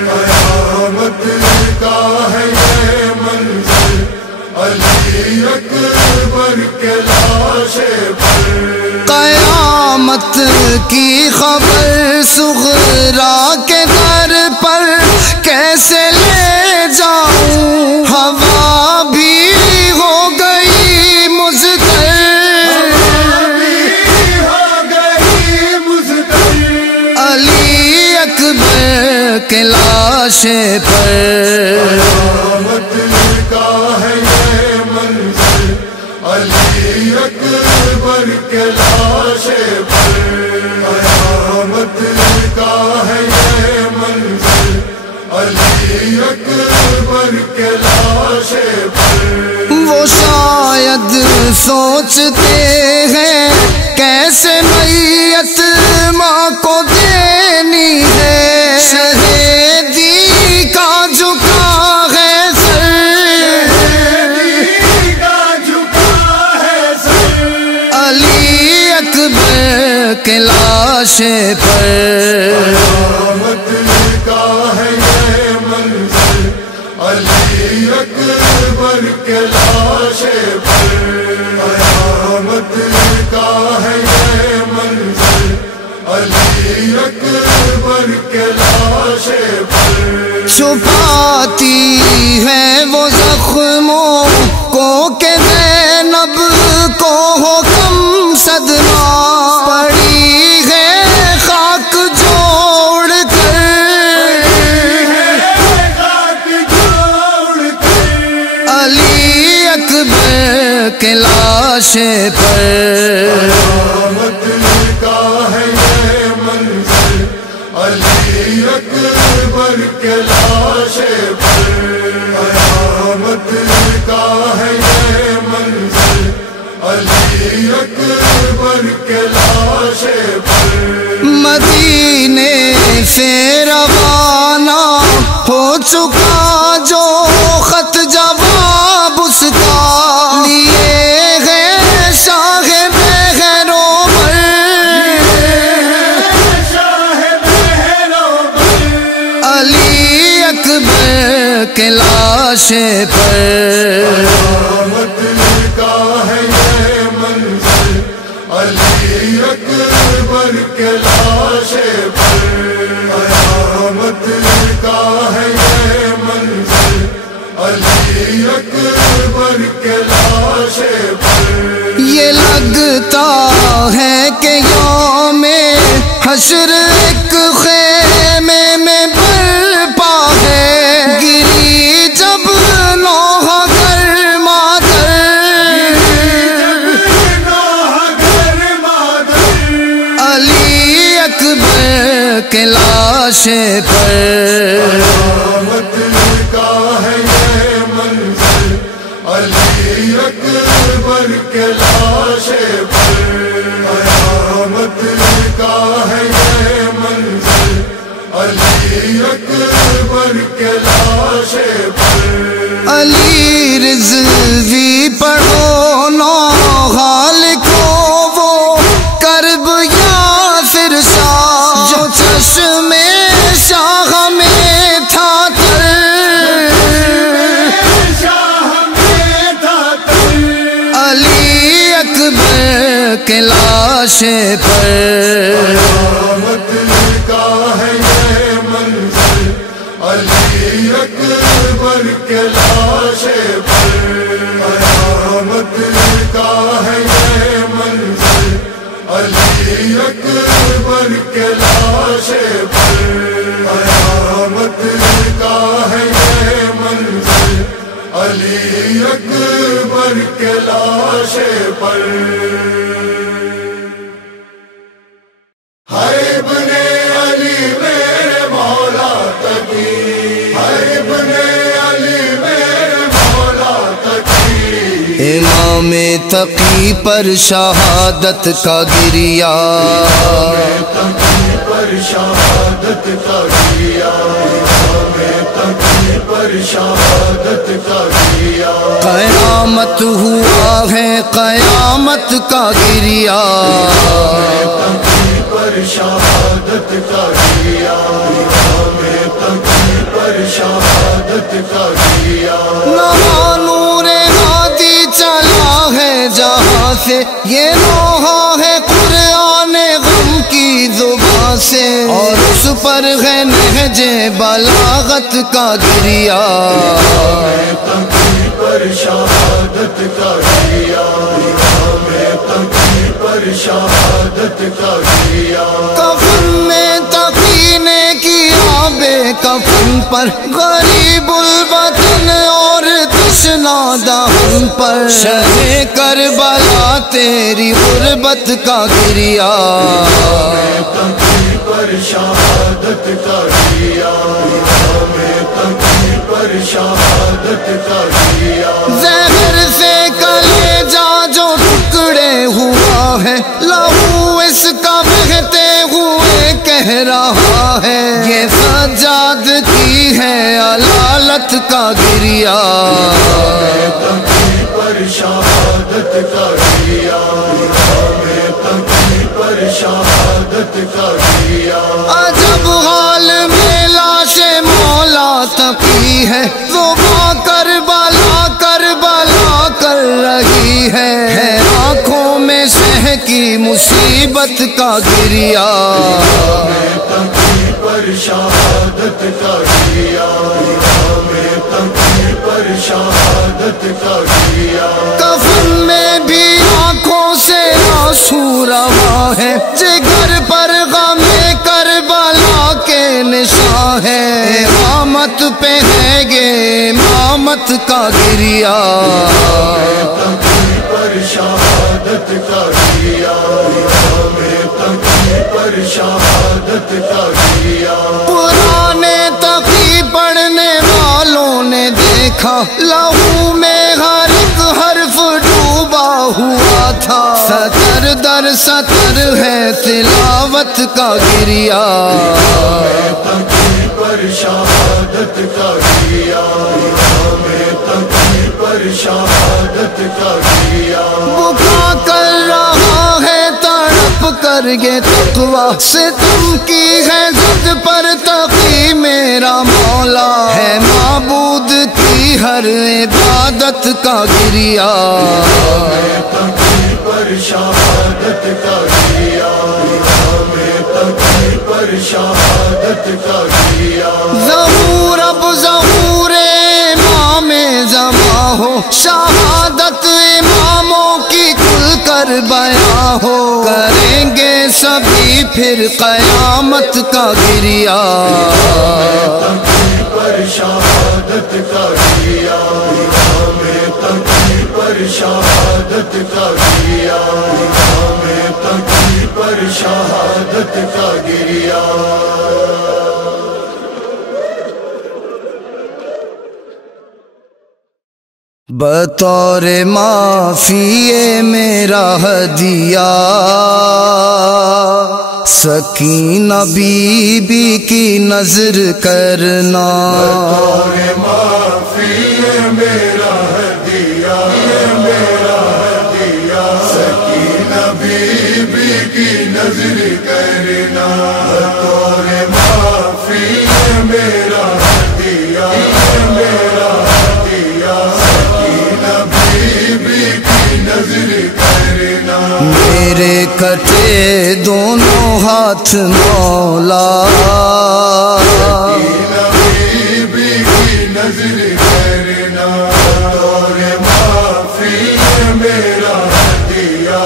قیامت کا ہے یہ منظر علی اکبر کے لاشے پر قیامت کی خبر صغرا کے در پر کیسے لے جاؤں ہوا بھی ہو گئی مزدر علی اکبر کے لاشے پر قیامت کا ہے یہ منظر علی اکبر کے لاشے پر قیامت کا ہے یہ منظر علی اکبر کے لاشے پر وہ شاید سوچتے ہیں کیسے میت ماں کو دینی ہے شہیدی کا جھکا ہے سر علی اکبر کے لاشے پر قیامت کا ہے یہ منظر علی اکبر کے لاشے پر قیامت کا ہے یہ منظر علی اکبر کے لاشے پر چھپاتی ہے وہ زخموں کو کہ زینب کو ہو کم صدمہ پڑی ہے خاک جوڑ کر علی اکبر کے لاشے پر قیامت کا ہے یہ منظر علی اکبر کے لاشے پر قیامت کا ہے یہ منظر علی اکبر کے لاشے پر مدینے سے روانہ ہو چکا جو خط جواب اس کا لیے ہے شاہ بہروں پر علی اکبر کے لاشے پر قیامت کا ہے یہ منظر علی اکبر کے لاشے پر قیامت کا ہے یہ منظر علی اکبر کے لاشے پر یہ لگتا ہے کہ یوم حشر ایک خیمے میں برپا ہے گری جب نوح گر مادر علی اکبر کے لاشے پر قیامت کا ہے یہ منظر علی اکبر کے لاشے پر قیامت کا ہے یہ منظر علی اکبر کے لاشے پر علی رضوی پڑھو نوحہ لکھو وہ کرب یا فرسا جو چشم شاہ میں تھا علی اکبر کے لاشے پر قیامت کا ہے یہ منظر علی اکبر کے لاشے پر قیامت کا ہے یہ منظر امام تقی پر شہادت کا گریا، پر شہادت کا گریا، پر شہادت کا گریا، قیامت ہوا ہے قیامت کا گریا، پر شہادت کا گریا، پر شہادت کا گریا، نہ نور ہادی چلا ہے جہاں سے، یہ لوحہ ہے قرآن غم کی زبان سے، اور اس پر ہے نہج بلاغت کا گریا، پر شہادت کا گریا، پر شہادت کا گریا، کفن میں تقی نے کیا بے کفن پر، غریب الوطن اور تشنا دہن پر، شہ کربلا تیری غربت کا گریا، پر شہادت کا گریا، پر شہادت کا گریا، زہر سے کلیجا جو ٹکڑے ہوا ہے، لہو اس کا بہتے ہوئے کہہ رہا ہے، یہ سجاد کی ہے علالت کا گریا، پر شہادت کا گریا، پر شہادت کا گریا، عجب حال میں لاش مولا تقی ہے، زباں کربلا کربلا کر رہی ہے آنکھوں میں شہ کی مصیبت کا گریا، پر شہادت کا گریا، پر شہادت کا گریا، کفن میں بھی آنکھوں سے آنسو روا ہے، جگر پر غم کربلا کے نشاں ہے، امامت پہ ہے گے امامت کا گریا، پر شہادت کا گریا، پر شہادت کا گریا، قرآن تقی پڑھنے والوں نے دیکھا، لہو میں ہر ایک حرف ڈوبا ہوا تھا، سطر در سطر ہے تلاوت کا گریا، پر شہادت کا گریا، پر شہادت کا گریا، بکا کر رہا ہے تڑپ کر یہ تقویٰ، ستم کی ہے ضد پر تقی میرا مولا، ہے معبود کی ہر عبادت کا گریا، پر شہادت کا گریا، پر شہادت کا گریا، ظہور اب ظہور امام زماں ہو، شہادت اماموں کی کھل کر بیاں ہو، کریں گے سبھی پھر قیامت کا گریا، پر شہادت کا گریا، پر شہادت کا گریا، پر شہادت کا گریا، بطور معافی میرا ہدیہ، سکینہ بی بی کی نظر کرنا، اور معافی میرا ہدیہ، میرا ہدیہ، سکینہ بی بی کی نظر کرنا، اور معافی میرا ہدیہ، میرا ہدیہ، سکینہ بی بی کی نظر کرنا، میرے کٹے دونوں ہاتھ مولا، بی بی کی نظر کرنا، اور معافی میرا ہدیہ،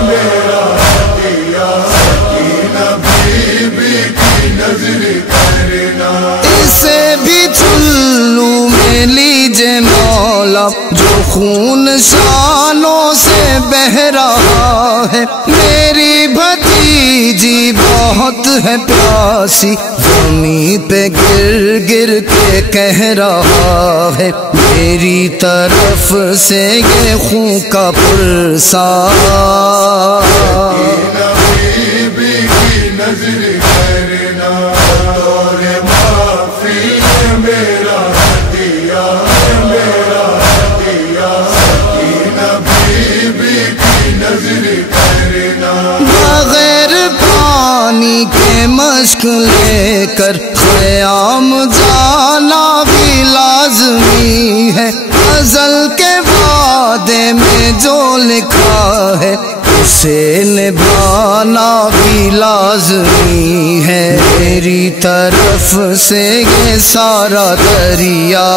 میرا ہدیہ، سکینہ بی بی کی نظر کرنا، اسے بھی چلو میں لیجے مولا، جو خون شانوں سے بہ رہا ہے، میری بھتیجی بہت بہت ہے پیاسی، زمین پہ گر گر کے کہہ رہا ہے، میری طرف سے یہ خون کا پرسا۔ نبی کی نظر کرنا اور معافی میرا دیا، میرا دیا، نبی کی نظر کرنا۔ بغیر پانی کے مشک لے کر خیام جانا بھی لازمی ہے، ازل کے وعدے میں جو لکھا ہے اسے نبھانا بھی لازمی ہے، میری طرف سے یہ سارا دریا۔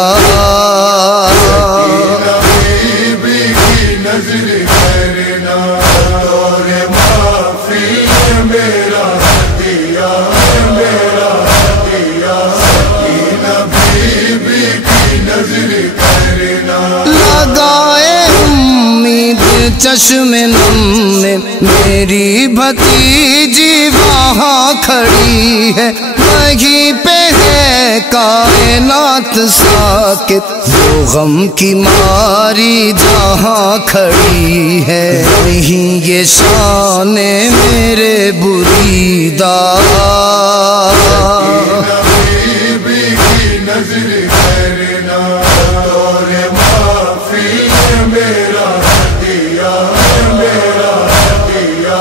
نبی کی نظر کرنا اور معافی میرا دیا، میرا دیا، نبی کی نظر کرنا۔ لگائے امید چشم نم میں میری بھتیجی وہاں کھڑی ہے، وہیں پہ ہے کائنات ساکت، وہ غم کی ماری جہاں کھڑی ہے، وہیں یہ شان میرے بریدہ۔ نبی کی نظر کرنا اور معافی میرا دیا، میرا دیا،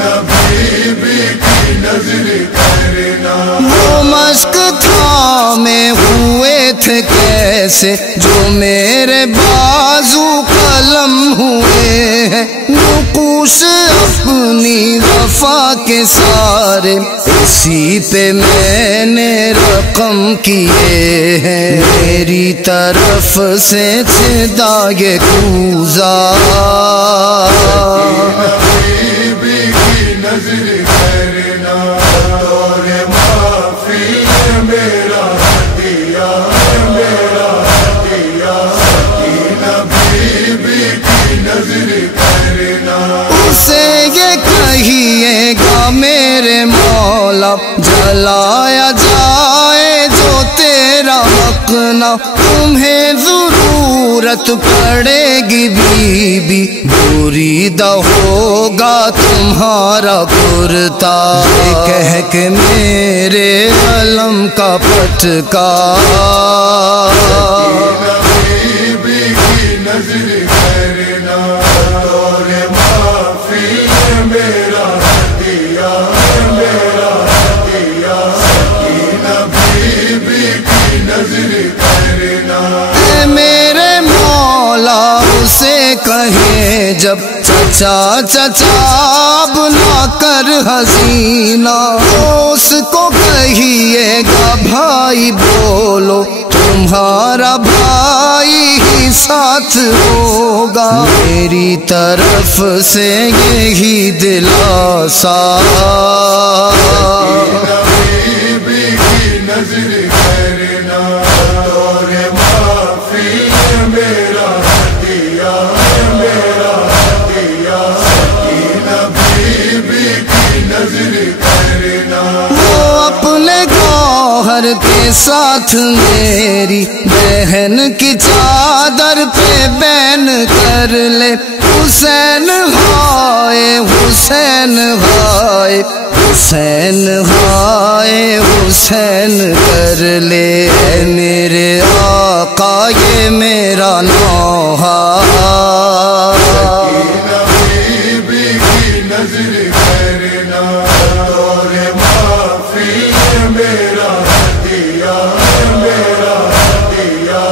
نبی کی نظر کرنا۔ وہ مشق تھامے ہوئے تھے کیسے جو میرے بازو قلم ہوئے ہیں، نقوش اپنی وفا کے سارے اسی پہ میں نے رقم کیے ہیں، میری طرف سے صدا یہ کوزہ۔ نبی کی نظر کرنا اور معافی میرا دیا، میرا دیا، نبی کی نظر کرنا۔ اسے یہ کہیے گا میرے مولا جلایا جائے جو تیرا حق نہ، تمہیں ضرورت پڑے گی بی بی، بریدہ ہوگا تمہارا کرتا، یہ کہہ کے میرے علم کا پٹکا۔ نبی کی نظر کرنا اور معافی میرا دیا، میرا دیا، نبی کی نظر کرنا۔ اے میرے مولا اسے کہیں جب چچا چچا بنا کر حسینہ، اس کو کہیے گا بھائی بولو تمہارا بھائی ہی ساتھ ہوگا، میری طرف سے یہی دلاسا۔ نبی کی نظر کرنا اور معافی میرا دیا، میرا دیا، نبی کی نظر کرنا۔ وہ اپنے گوہر کے ساتھ میری بہن کی چادر پہ بین کر لے، حسین ہائے حسین ہائے حسین ہائے حسین کر لے، اے میرے آقا یہ میرا نوحہ۔ نبی کی نظر کرنا اور معافی میرا دیا، میرا دیا،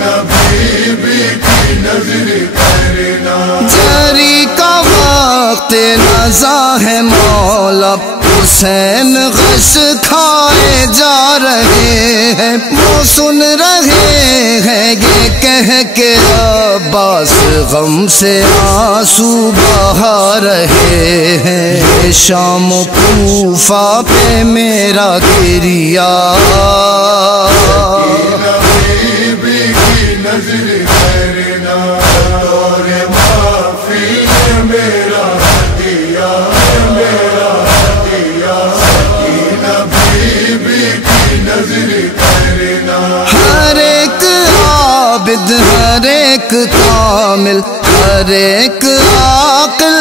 نبی کی نظر کرنا۔ جری کا وقت نزا ہے مولا، حسین غش کھائے جا رہے ہیں، وہ سن رہے ہیں یہ کہہ کے عباس غم سے آنسو بہا رہے ہیں، شام و کوفہ پہ میرا گریا۔ نبی کی نظر کرنا اور معافی میرا دیا، میرا ہر ایک عاقل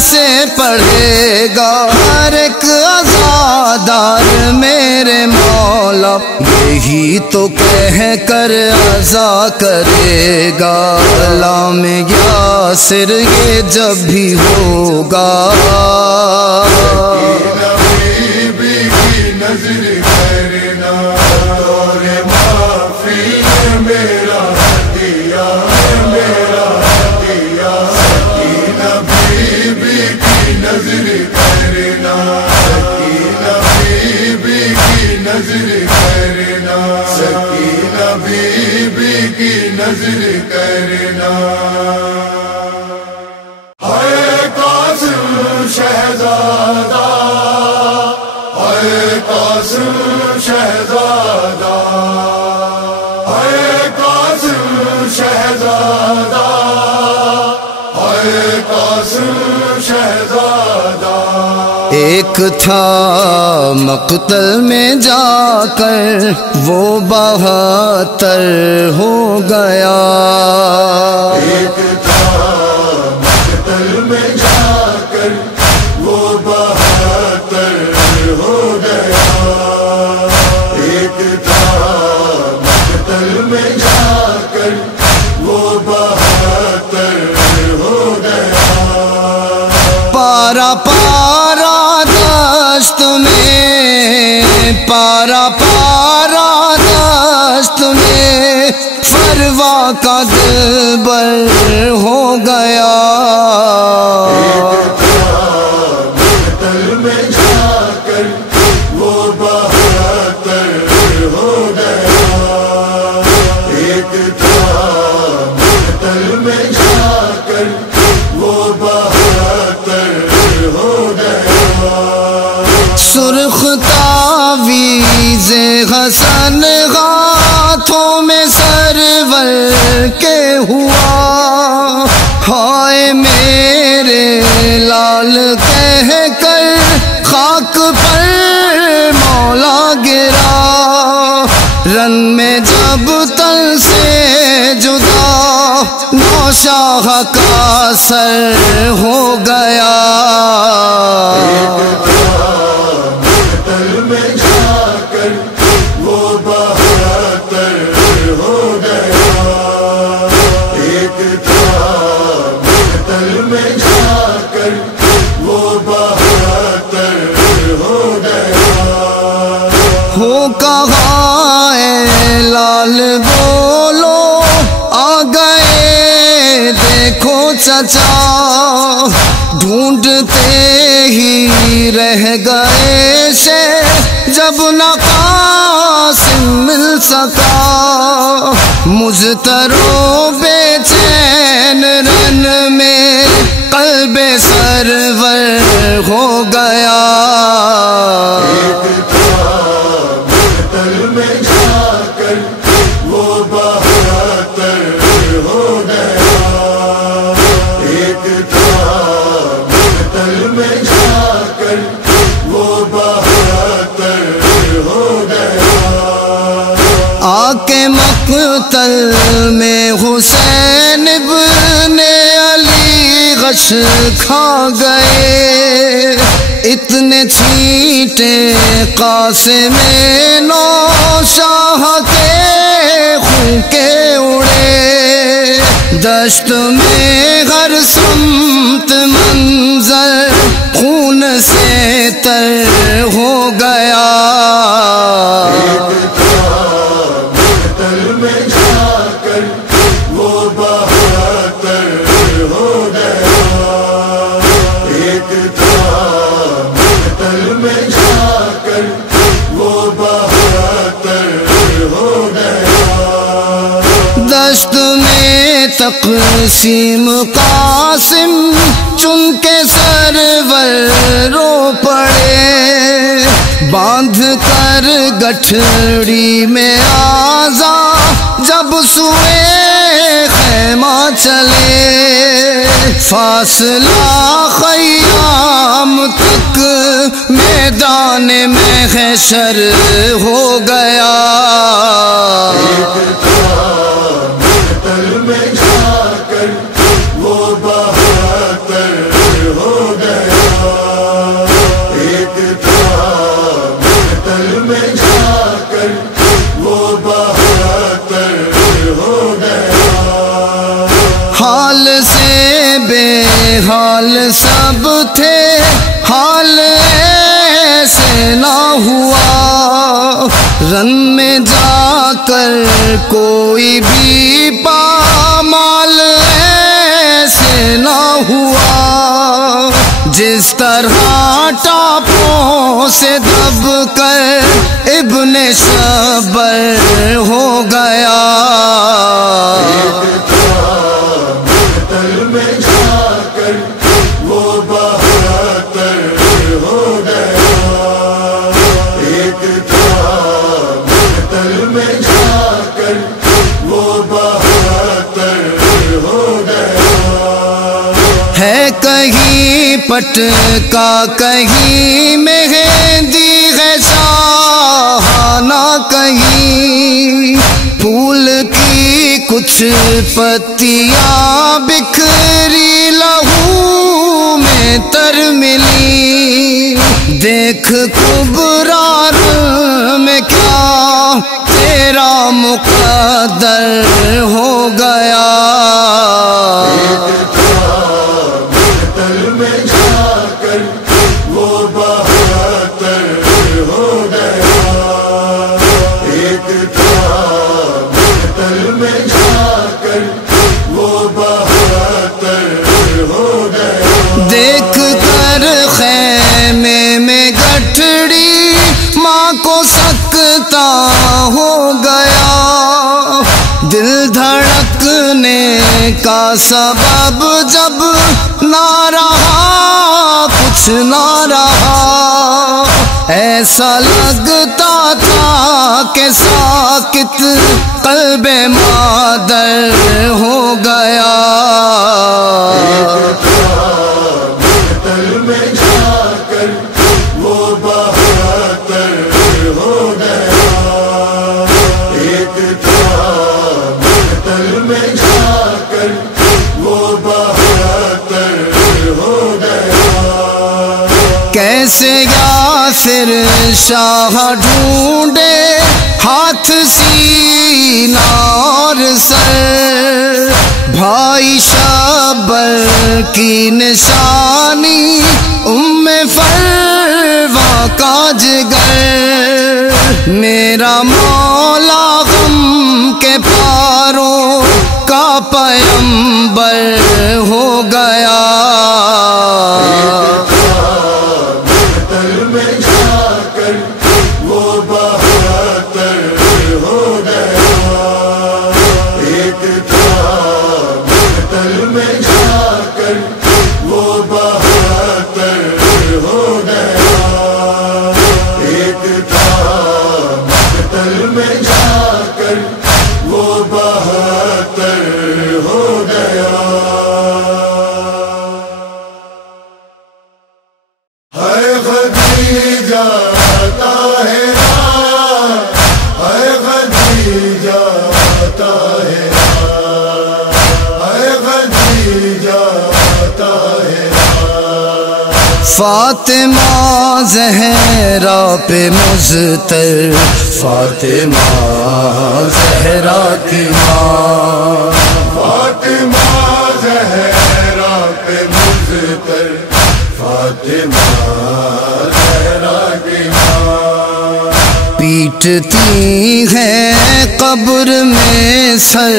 سے پڑھے گا، ہر ایک عزادار میرے مولا یہی تو کہہ کر عزا کرے گا۔ غلام یاسر یہ جب بھی ہوگا، نبی کی نظر کرنا اور معافی میرا ہدیہ، میرا ہدیہ، نبی کی نظر کرنا، نبی کی نظر کرنا، نبی کی نظر کرنا۔ ہے قاسم شہزادہ، ہے قاسم شہزادہ، ہے قاسم شہزادہ، ہے قاسم شہزادہ۔ ایک تھا مقتل میں جا کر وہ 72 ہو گیا، ایک تھا مقتل میں جا کر وہ 72 ہو گیا، ایک تھا مقتل میں جا کر وہ 72 ہو گیا۔ پارا پارا دشت میں، پارا پارا دشت میں فروا کا دلبر ہو گیا، مقتل میں جا کر وہ 72 ہو گیا، ایک تھا مقتل میں جا کر وہ 72 ہو گیا۔ سرخ تعویذ حسن ہاتھوں میں سرور کے ہوا، ہائے میرے لال کہہ کر خاک پر مولا گرا، رن میں جب تن سے جدا نوشاہ کا سر ہو گیا، مقتل میں جا کر وہ 72 ہو گیا، ایک تھا مقتل میں جا کر وہ 72 ہو گیا۔ ہو کہاں اے لال بولو آ گئے دیکھو چچا، ڈھونڈتے ہی رہ گئے سے جب نہ قاسم مل سکا، مجترو بے چین رن میں قلب سرور ہو گیا، مقتل میں جا کر وہ 72 ہو گیا، ایک تھا مقتل میں جا کر وہ 72 ہو گیا۔ آ کے مقتل میں حسین ابن علی غش کھا گئے، اتنے چھینٹے قاسم نوشاہ کے خون کے اڑے، دشت میں ہر سمت منظر خون سے تر ہو گیا، مقتل میں جا کر وہ 72 ہو گیا، ایک تھا مقتل میں جا کر وہ 72 ہو گیا۔ دشت میں تقسیم قاسم چن کے سرور رو پڑے، باندھ کر گٹھڑی میں آزا جب سوئے خیمہ چلے، فاصلہ خیام تک میدان محشر ہو گیا، مقتل میں جا کر وہ حال سب تھے، حال ایسے نہ ہوا، رن میں جا کر کوئی بھی پامال ایسے نہ ہوا، جس طرح ٹاپوں سے دب کر ابن شبر ہو گیا، ہے کہیں پٹکا کہیں مہندی ہے شاہانہ، کہیں پھول کی کچھ پتیاں بکھری لہو میں تر ملی، دیکھ کبرار میں کیا تیرا مقدر ہو گیا، دیکھ کر خیمے میں گٹھڑی ماں کو سکتا ہو گیا، دل دھڑکنے کا سبب جب نہ رہا کچھ نہ رہا، ایسا لگتا تھا کہ ساکت قلب مادر ہو گیا، کیسے یاسر شاہ ڈھونڈے ہاتھ سینہ اور سر، بھائی شبر کی نشانی ام فروا کا جگر، میرا مولا غم کے پاروں کا پیمبر ہو گیا، فاطمہ زہرا پہ مزتر، فاطمہ زہرا کی ماں، فاطمہ زہرا پہ مزتر، فاطمہ زہرا کی ماں، پیٹتی ہے قبر میں سر،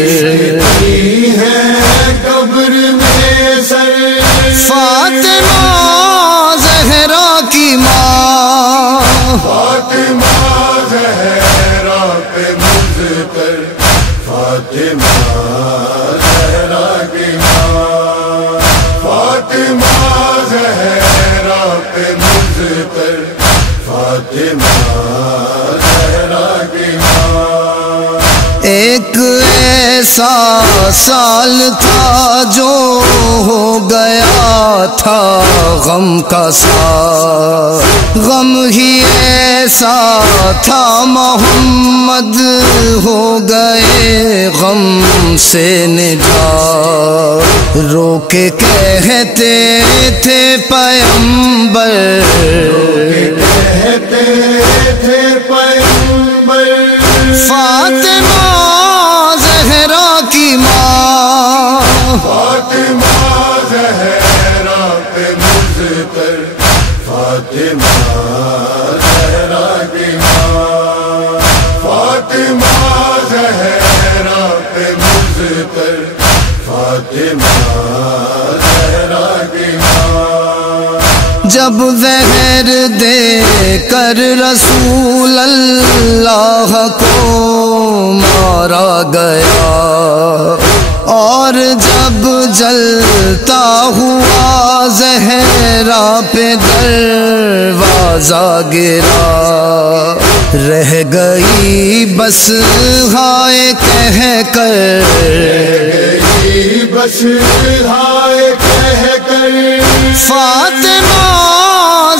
پیٹتی ہے قبر میں سر، فاطمہ زہرا کی ماں، فاطمہ زہرا پہ مزتر، فاطمہ زہرا کی ماں، فاطمہ زہرا پہ مزتر، فاطمہ زہرا کی ماں، ایک ایسا سال تھا جو ہو گیا تھا غم کا سال، غم ہی ایسا تھا محمد ہو گئے غم سے نجات، رو کے کہتے تھے پیمبر، کہتے تھے پیمبر، فاطمہ زہرا کی ماں، فاطمہ زہرا فاطمہ زہرا کی ماں، فاطمہ زہرا پہ مظفر، فاطمہ زہرا کی ماں۔ جب زہر دے کر رسول اللہ کو مارا گیا، اور جب جلتا ہوا زہرا پہ دروازہ گرا، رہ گئی بس ہائے کہہ کر، بس ہائے کہہ کر، فاطمہ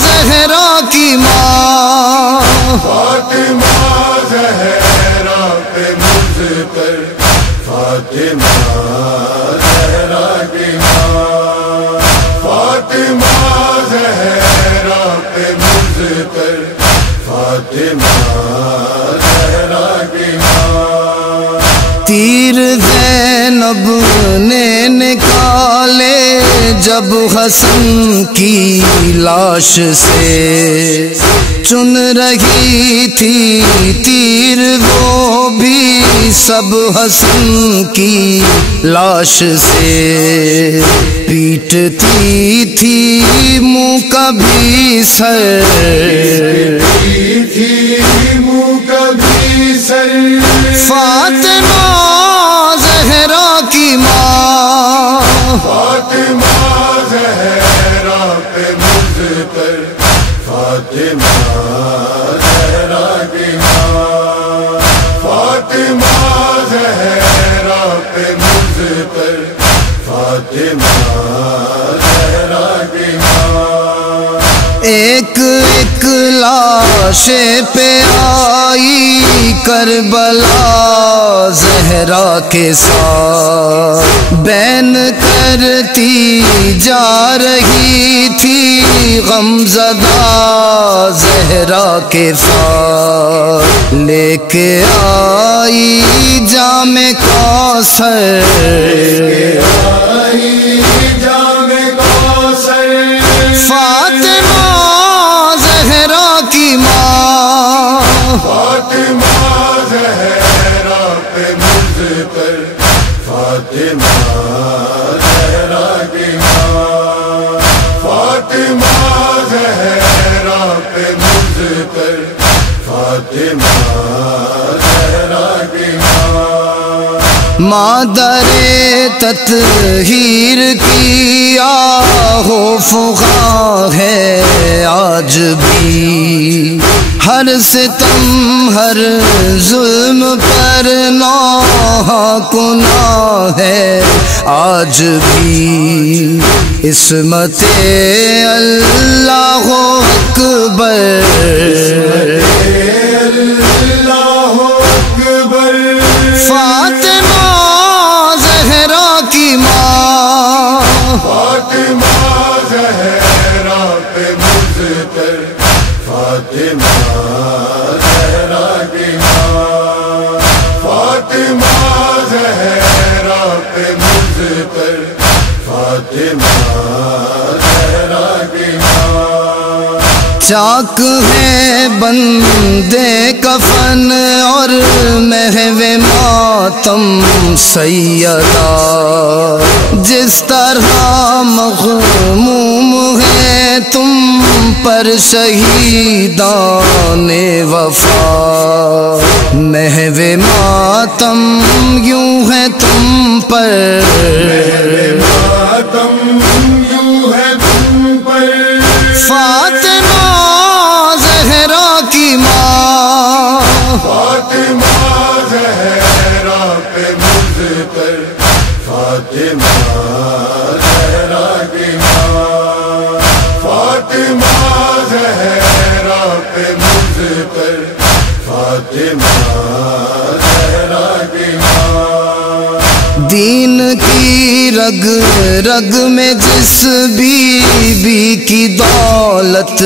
زہرا کی ماں، فاطمہ زہرا پہ مظفر، فاطمہ زہرا کی ماں، فاطمہ زہرا پہ مظفر، فاطمہ زہرا کی ماں۔ تیر زینب نے نکالے جب حسن کی لاش سے، چن رہی تھی تیر وہ بھی سب حسن کی لاش سے، پیٹتی تھی منہ کبھی سر، تھی منہ کبھی سر، فاطمہ زہرا کی ماں، فاطمہ زہرا پہ مظفر، فاطمہ زہرا کی ماں، فاطمہ زہرا پہ مظفر، فاطمہ زہرا کی ماں۔ ایک ایک لاش پہ آئی کربلا زہرا کے ساتھ، بین کرتی جا رہی تھی غمزدہ زہرا کے ساتھ، لے کے آئی جام کوثر، آئی جام کوثر، فاطمہ زہرا کی ماں، فاطمہ زہرا پہ مظفر، فاطمہ زہرا کی ماں، فاطمہ زہرا پہ مظفر، فاطمہ زہرا کی ماں۔ مادر تطہیر کی آہ و فغاں ہے آج بھی، ہر ستم ہر ظلم پر نوحہ گناہ ہے آج بھی، عصمت اللہ اکبر، اللہ اکبر، فاطمہ زہرا کی ماں، فاطمہ زہرا پہ مظفر، فاطمہ زہرا کی ماں، فاطمہ زہرا پہ مظفر، فاطمہ زہرا کی ماں۔ چاک ہے بندے کفن اور محو ماتم سیدہ، جس طرح مغموم ہے تم پر شہیدان وفا، محو ماتم یوں ہے تم پر، ماتم یوں ہے تم پر، فاطمہ زہرا کی ماں، فاطمہ زہرا پہ مظفر، فاطمہ زہرا کی ماں، فاطمہ زہرا پہ مظفر، فاطمہ زہرا کی ماں۔ دین کی رگ رگ میں جس بی بی کی دولت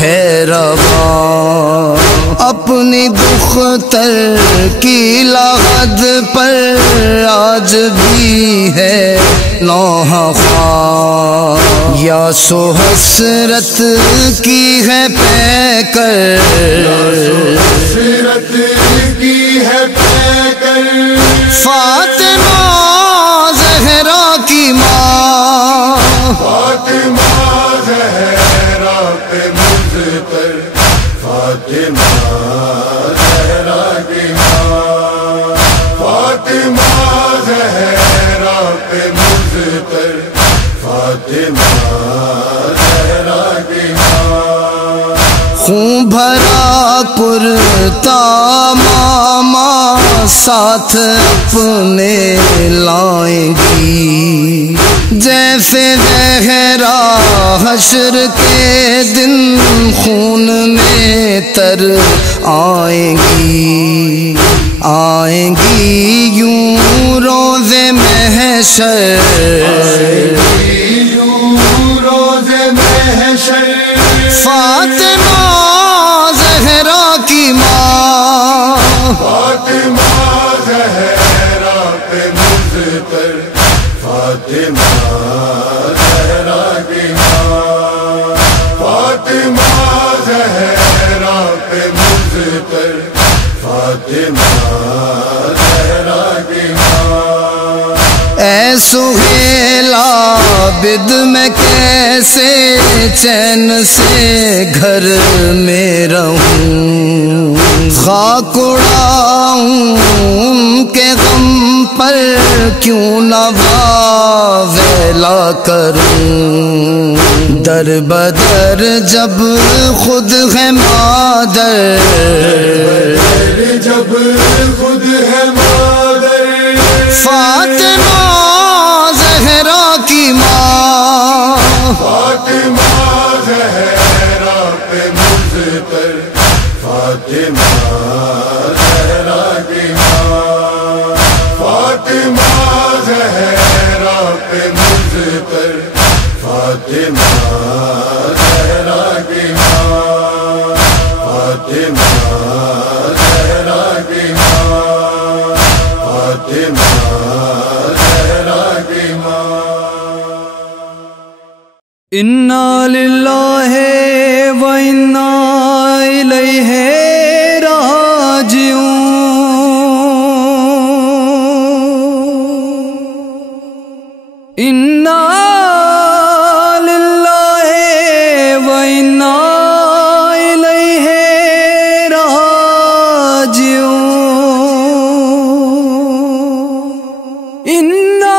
ہے رواں، اپنی دختر کی لحد پر آج بھی ہے نوح خواہ، یا سو حسرت کی ہے پیکر، حسرت کی ہے پیکر، فاطمہ زہرا کی ماں، فاطمہ زہرا پہ مضطر، فاطمہ زہرا کی ماں، فاطمہ زہرا پہ مضطر، فاطمہ زہرا کی ماں، خون بھرا کرتا ماما ساتھ اپنے لائیں گی، جیسے زہرا حشر کے دن خون میں تر آئیں گی، آئیں گی یوں روز محشر، یوں روز محشر، فاطمہ زہرا کی ماں، فاطمہ زہرا پہ مضطر، فاطمہ زہرا کی ماں، فاطمہ زہرا پہ مضطر، فاطمہ زہرا کی ماں، اے سہیلا عابد میں کیسے چین سے گھر میں رہوں، خاک اڑاؤں ان کے غم پر کیوں نہ واویلا کروں، در بدر جب خود ہے مادر، جب خود ہے مادر، فاطمہ زہرا کی ماں، فاطمہ زہرا پہ مضطر، فاطمہ زہرا کی ماں، فاطمہ زہرا پہ مضطر، فاطمہ زہرا کی ماں، فاطمہ زہرا کی ماں، فاطمہ زہرا کی ماں، انا للہ و انا الیہ راجعون، انا للہ و انا الیہ راجعون، انا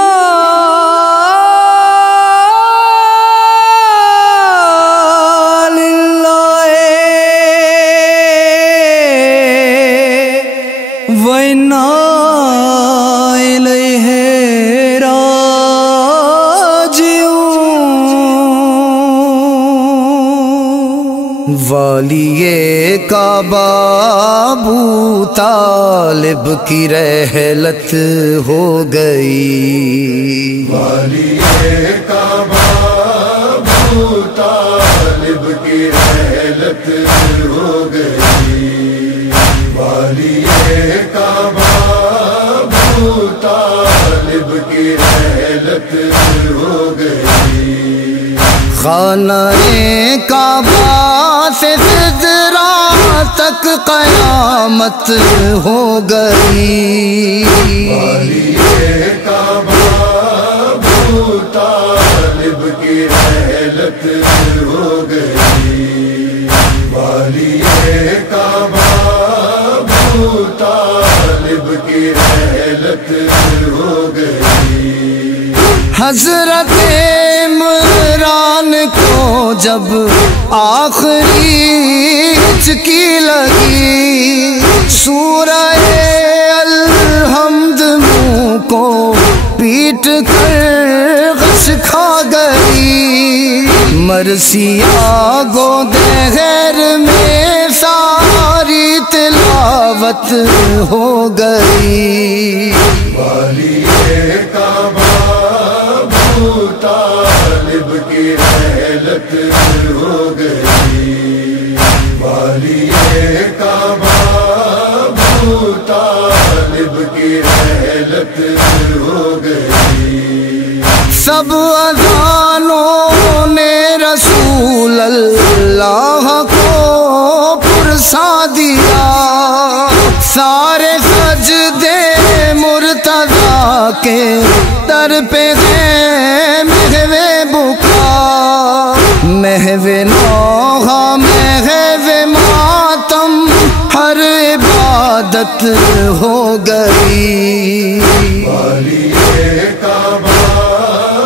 والی کعبہ ابو طالب کی رحلت ہو گئی، والی کعبہ ابو طالب کی رحلت ہو گئی، والی کعبہ ابو طالب کی رحلت ہو گئی، خانہ کعبہ سے سدرا تک قیامت ہو گئی، والی کعبہ ابو طالب کی رحلت ہو گئی، والی کعبہ ابو طالب کی رحلت ہو گئی، حضرت عمران کو جب آخری ہچکی لگی، سورہ الحمد منہ کو پیٹ کر غش کھا گئی، مرثیہ گود غیر میں ساری تلاوت ہو گئی، والی کعبہ ابو طالب کی رحلت ہو گئی، والی کعبہ طالب کی رحلت ہو گئی. سب اذانوں نے رسول اللہ کو پرسا دیا، سارے سجدے مرتضیٰ کے در پہ ہیں محو بکا، محو نوحہ محو ماتم ہر عبادت ہو گئی. والی کعبہ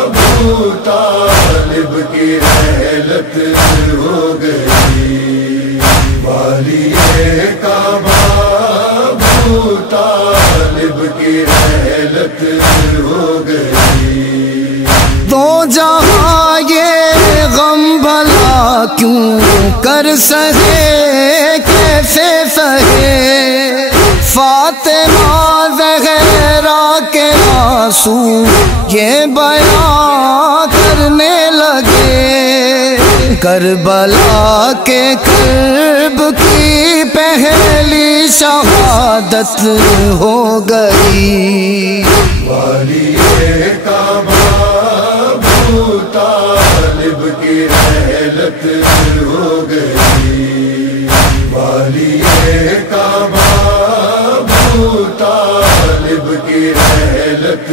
ابو طالب کی رحلت ہو گئی. والی کعبہ ابو طالب کی رحلت ہو گئی. دو جہاں یہ غم بھلا کیوں کر سہے، کیسے سہے، فاطمہ زہرا کے آنسو یہ بیان کرنے لگے. کربلا کے کرب کی پہلی شہادت ہو گئی. والی کعبہ ابو طالب کی رحلت ہو گئی. والی کعبہ ابو طالب کی رحلت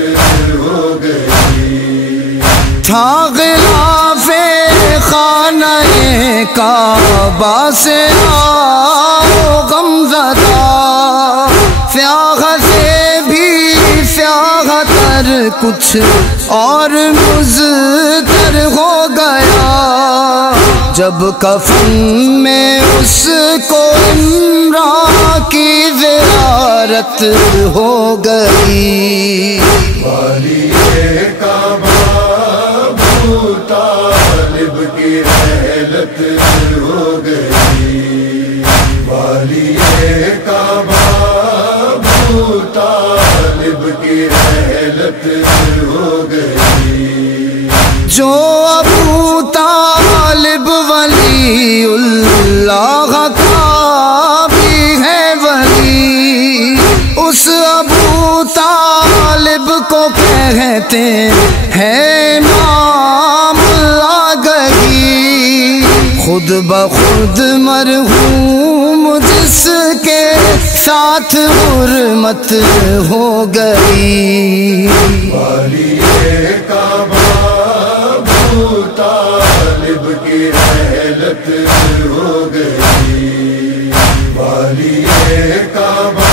ہو گئی. تھا غلاف خانہ کعبہ سے غم زدہ، سیاہ سے بھی سیاہ تر کچھ اور مضطر ہو گیا. جب کفن میں اس کو عمران کی زیارت ہو گئی. والی کعبہ ابو طالب کی رحلت ہو گئی. والی کعبہ ابو طالب کی رحلت ہو گئی. جو ابو طالب ولی اللہ کا بھی ہے ولی، اس ابو طالب کو کہتے ہیں نام آگہی. خود بخود مرحوم جس کے ساتھ حرمت ہو گئی. والی کعبہ ابو طالب کی رحلت ہو گئی. والی کعبہ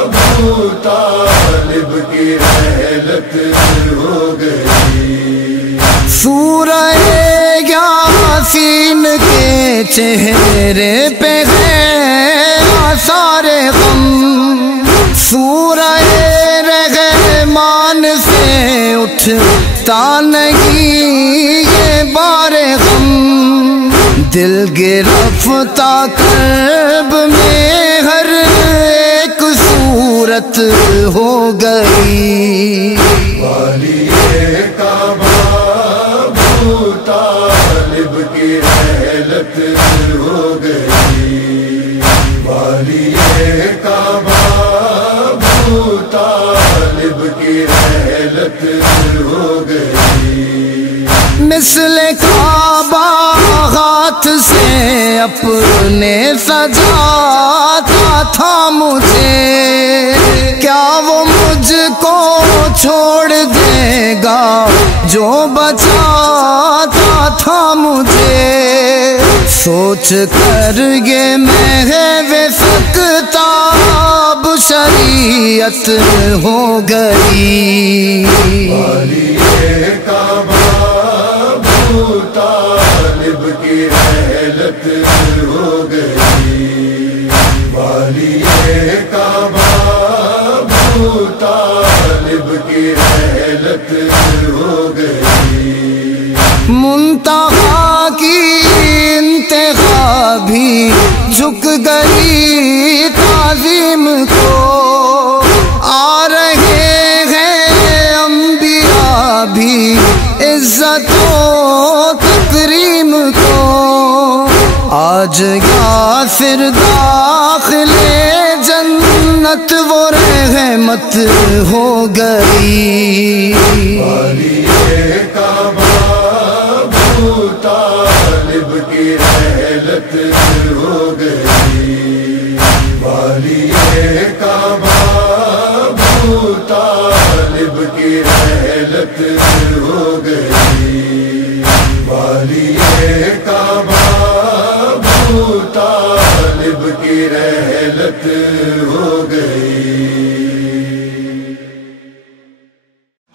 ابو طالب کی رحلت ہو گئی. سورہ یاسین کے چہرے پہ ہے آثار غم، سورہ رحمان سے اٹھتا نہیں یہ بار غم. دل گرفتہ کرب میں ہر ایک صورت ہو گئی. والی کعبہ ابو طالب کی رحلت ہو گئی. والی کعبہ ابو طالب کی رحلت ہو گئی. مثل کعبہ ہاتھ سے اپنے سجاتا تھا مجھے، کیا وہ مجھ کو چھوڑ دے گا جو بچاتا تھا مجھے. سوچ کر یہ محو سکتاب شریعت ہو گئی. والی کعبہ ابو طالب کی رحلت ہو گئی. والی کعبہ ابو طالب کی رحلت ہو گئی. منتہا کی انتہا بھی جھک گئی تعظیم کو، آ رہے ہیں انبیاء بھی عزت و تکریم کو. آج یاسر داخل جنت جنت وہ رحمت ہو گئی. والی کعبہ ابو طالب کی رحلت ہو گئی. والی کعبہ ابو طالب کی رحلت ہو گئی. والی کعبہ ابو طالب کی رحلت ہو گئی.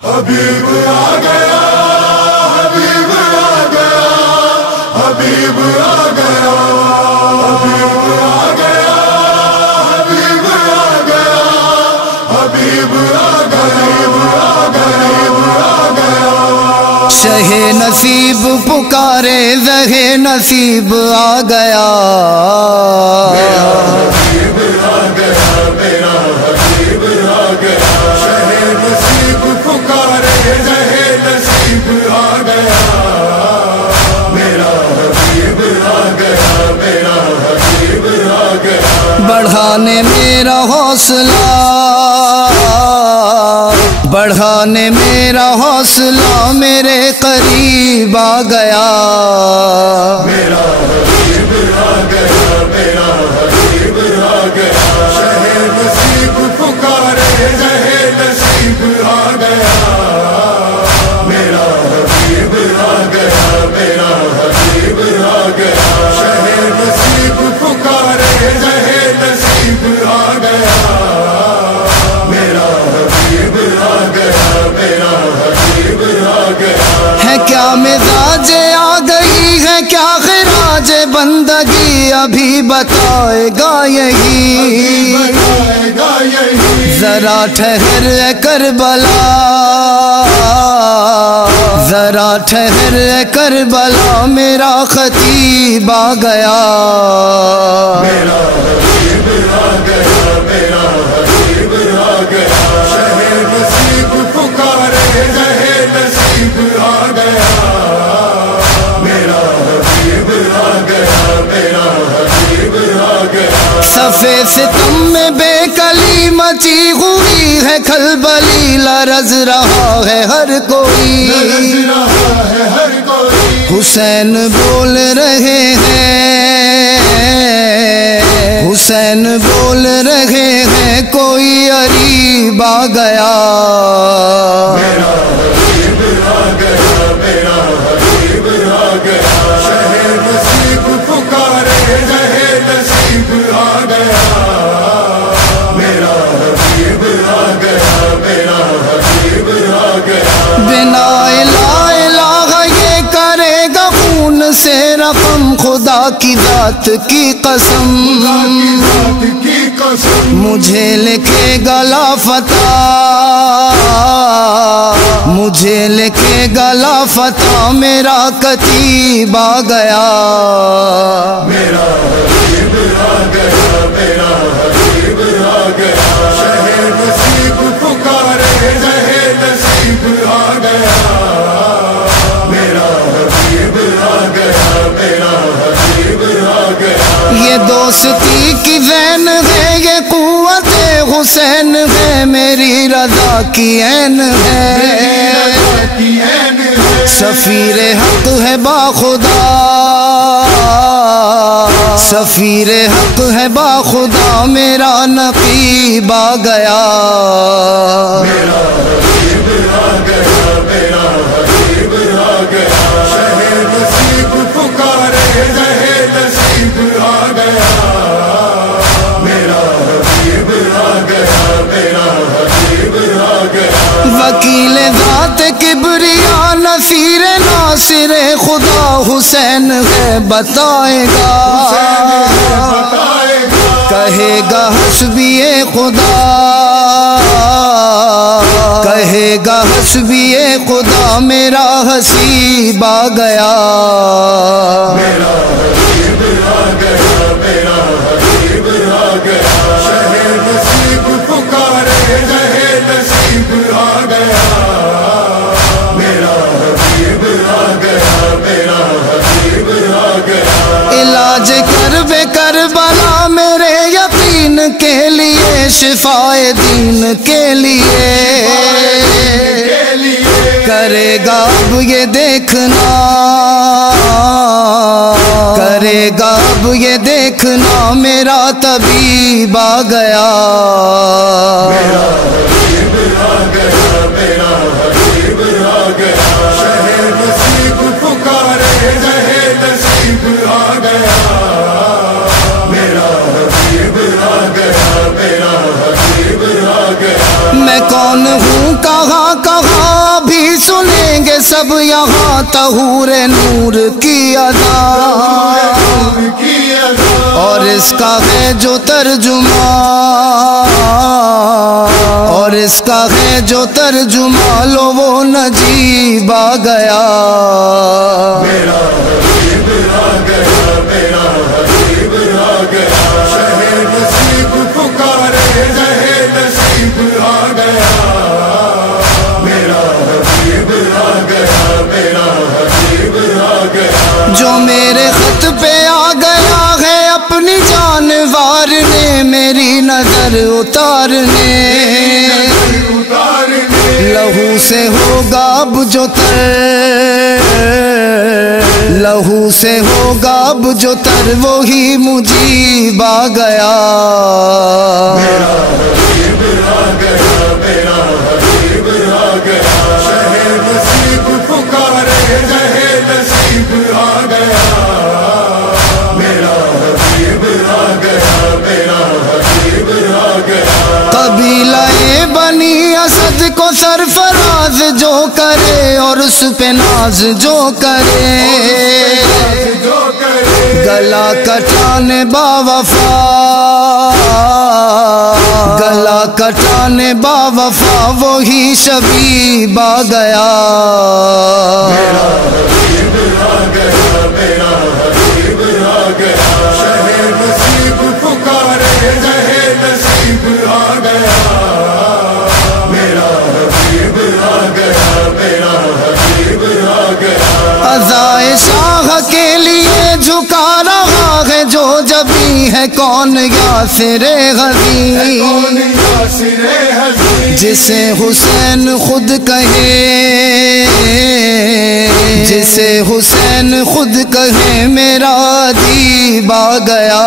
حبیب آ گیا، حبیب آ گیا، حبیب آ گیا، حبیب آ گیا، حبیب آ گیا، حبیب آ گیا. شہ نصیب پکارے زہ نصیب آ گیا. میرا حبیب آ گیا، میرا حبیب آ گیا. شہ نصیب پکارے زہ نصیب آ گیا. میرا حبیب آ گیا، میرا حبیب آ گیا. بڑھانے میرا حوصلہ، بڑھانے میرا حوصلہ میرے قریب آ گیا. میرا حبیب آ گیا، میرا حبیب آ گیا. شہ نصیب پکارے زہ نصیب آ گیا. میرا حبیب آ گیا، میرا حبیب آ گیا. شہ نصیب پکارے زہ نصیب آ گیا. میرا حبیب آ گیا، میرا حبیب آ گیا. ہے کیا مزاج آ گئی ہے کیا خراج بندگی ابھی بتائے گا یہی. بتائے گا یہی. ذرا ٹھہر اے کربلا، ذرا ٹھہر اے کربلا میرا خطیب آ گیا. میرا حبیب آ گیا، میرا حبیب آ گیا. شہ نصیب پکارے زہ نصیب آ گیا. میرا حبیب آ گیا، میرا حبیب آ گیا. صفے ستم میں بے کلی مچی ہوئی ہے کھلبلی، لرز رہا ہے ہر کوئی. لرز رہا ہے ہر کوئی. حسین بول رہے ہیں، حسین بول رہے ہیں کوئی قریب آ گیا. میرا حبیب آ گیا، میرا حبیب آ گیا. شہ نصیب پکارے زہ نصیب آ گیا. میرا حبیب آ گیا، میرا حبیب آ گیا. بنا لا الہ یہ کرے گا خون سے رقم، خدا کی ذات کی قسم. ذات کی قسم. مجھے لکھے گا لافتہ، مجھے لکھے گا لافتہ میرا کتیب آ گیا. میرا حبیب آ گیا، میرا حبیب آ گیا. شہ نصیب پکارے زہ نصیب آ گیا. میرا حبیب آ گیا، میرا حبیب آ گیا. یہ دوستی کی وین ہے، یہ قوت حسین ہے، میری رضا کی عین ہے. سفیر حق ہے باخدا، سفیر حق ہے باخدا میرا نقیب آ گیا. میرا حبیب آ گیا، میرا حبیب آ گیا. شہ نصیب پکارے زہ نصیب آ گیا. میرا حبیب آ گیا، میرا حبیب آ گیا. وکیل ذات کبریا نصیر ناصر خدا حسین ہے بتائے گا، بتائے گا. کہے گا حسبی خدا، کہے گا حسبی خدا میرا حسیب آ گیا. میرا حبیب آ گیا، میرا حبیب آ گیا. شہ نصیب پکارے زہ نصیب آ گیا. میرا حبیب آ گیا، میرا حبیب آ گیا. علاج کرب کربلا میرے یقین کے لیے شفائے دین کے لیے کرے گا اب یہ دیکھنا، کرے گا اب یہ دیکھنا میرا طبیب آ گیا، میرا حبیب آ گیا، میرا حبیب آ گیا، شہ نصیب پکارے جہے نصیب آ گیا، میرا حبیب آ گیا، میرا حبیب آ گیا۔ میں کون ہوں کہاں کہاں بھی سنیں گے سب یہاں طہور نور کی ادا، اور اس کا ہے جو ترجمہ، اور اس کا ہے جو ترجمہ لو وہ نجیب آ گیا، میرا حبیب آ گیا، میرا حبیب آ گیا، شہ نصیب پکارے جہے نصیب آ گیا، میرا حبیب آ گیا، میرا حبیب آ گیا۔ جو میرے خط پہ آ گیا ہے اپنی جانوار نے میری نظر اتارنے، لہو سے ہوگا اب جو تر، لہو سے ہوگا اب جو تر وہی مجیب آ گیا، میرا حبیب آ گیا، میرا حبیب آ گیا، شہ نصیب پکارے جہے نصیب آ گیا، میرا حبیب آ گیا، میرا حبیب آ گیا۔ قبیلہ بنی اسد کو سرفراز جو کرے اور اس پہ ناز جو کرے، جو کرے گلا کٹانے باوفا، گلا کٹانے باوفا وہی شبیب آ گیا، میرا حبیب آ گیا، میرا حبیب آ گیا، شہ نصیب پکارے جہے نصیب آ گیا، میرا حبیب آ گیا، میرا حبیب آ گیا۔ عزائے شاہ کے لیے جھکا رہا ہے جو جبی ہے کون یاسر غزی، کون یاسر حزین، جسے حسین خود کہے، جسے حسین خود کہے میرا ادیب آ گیا،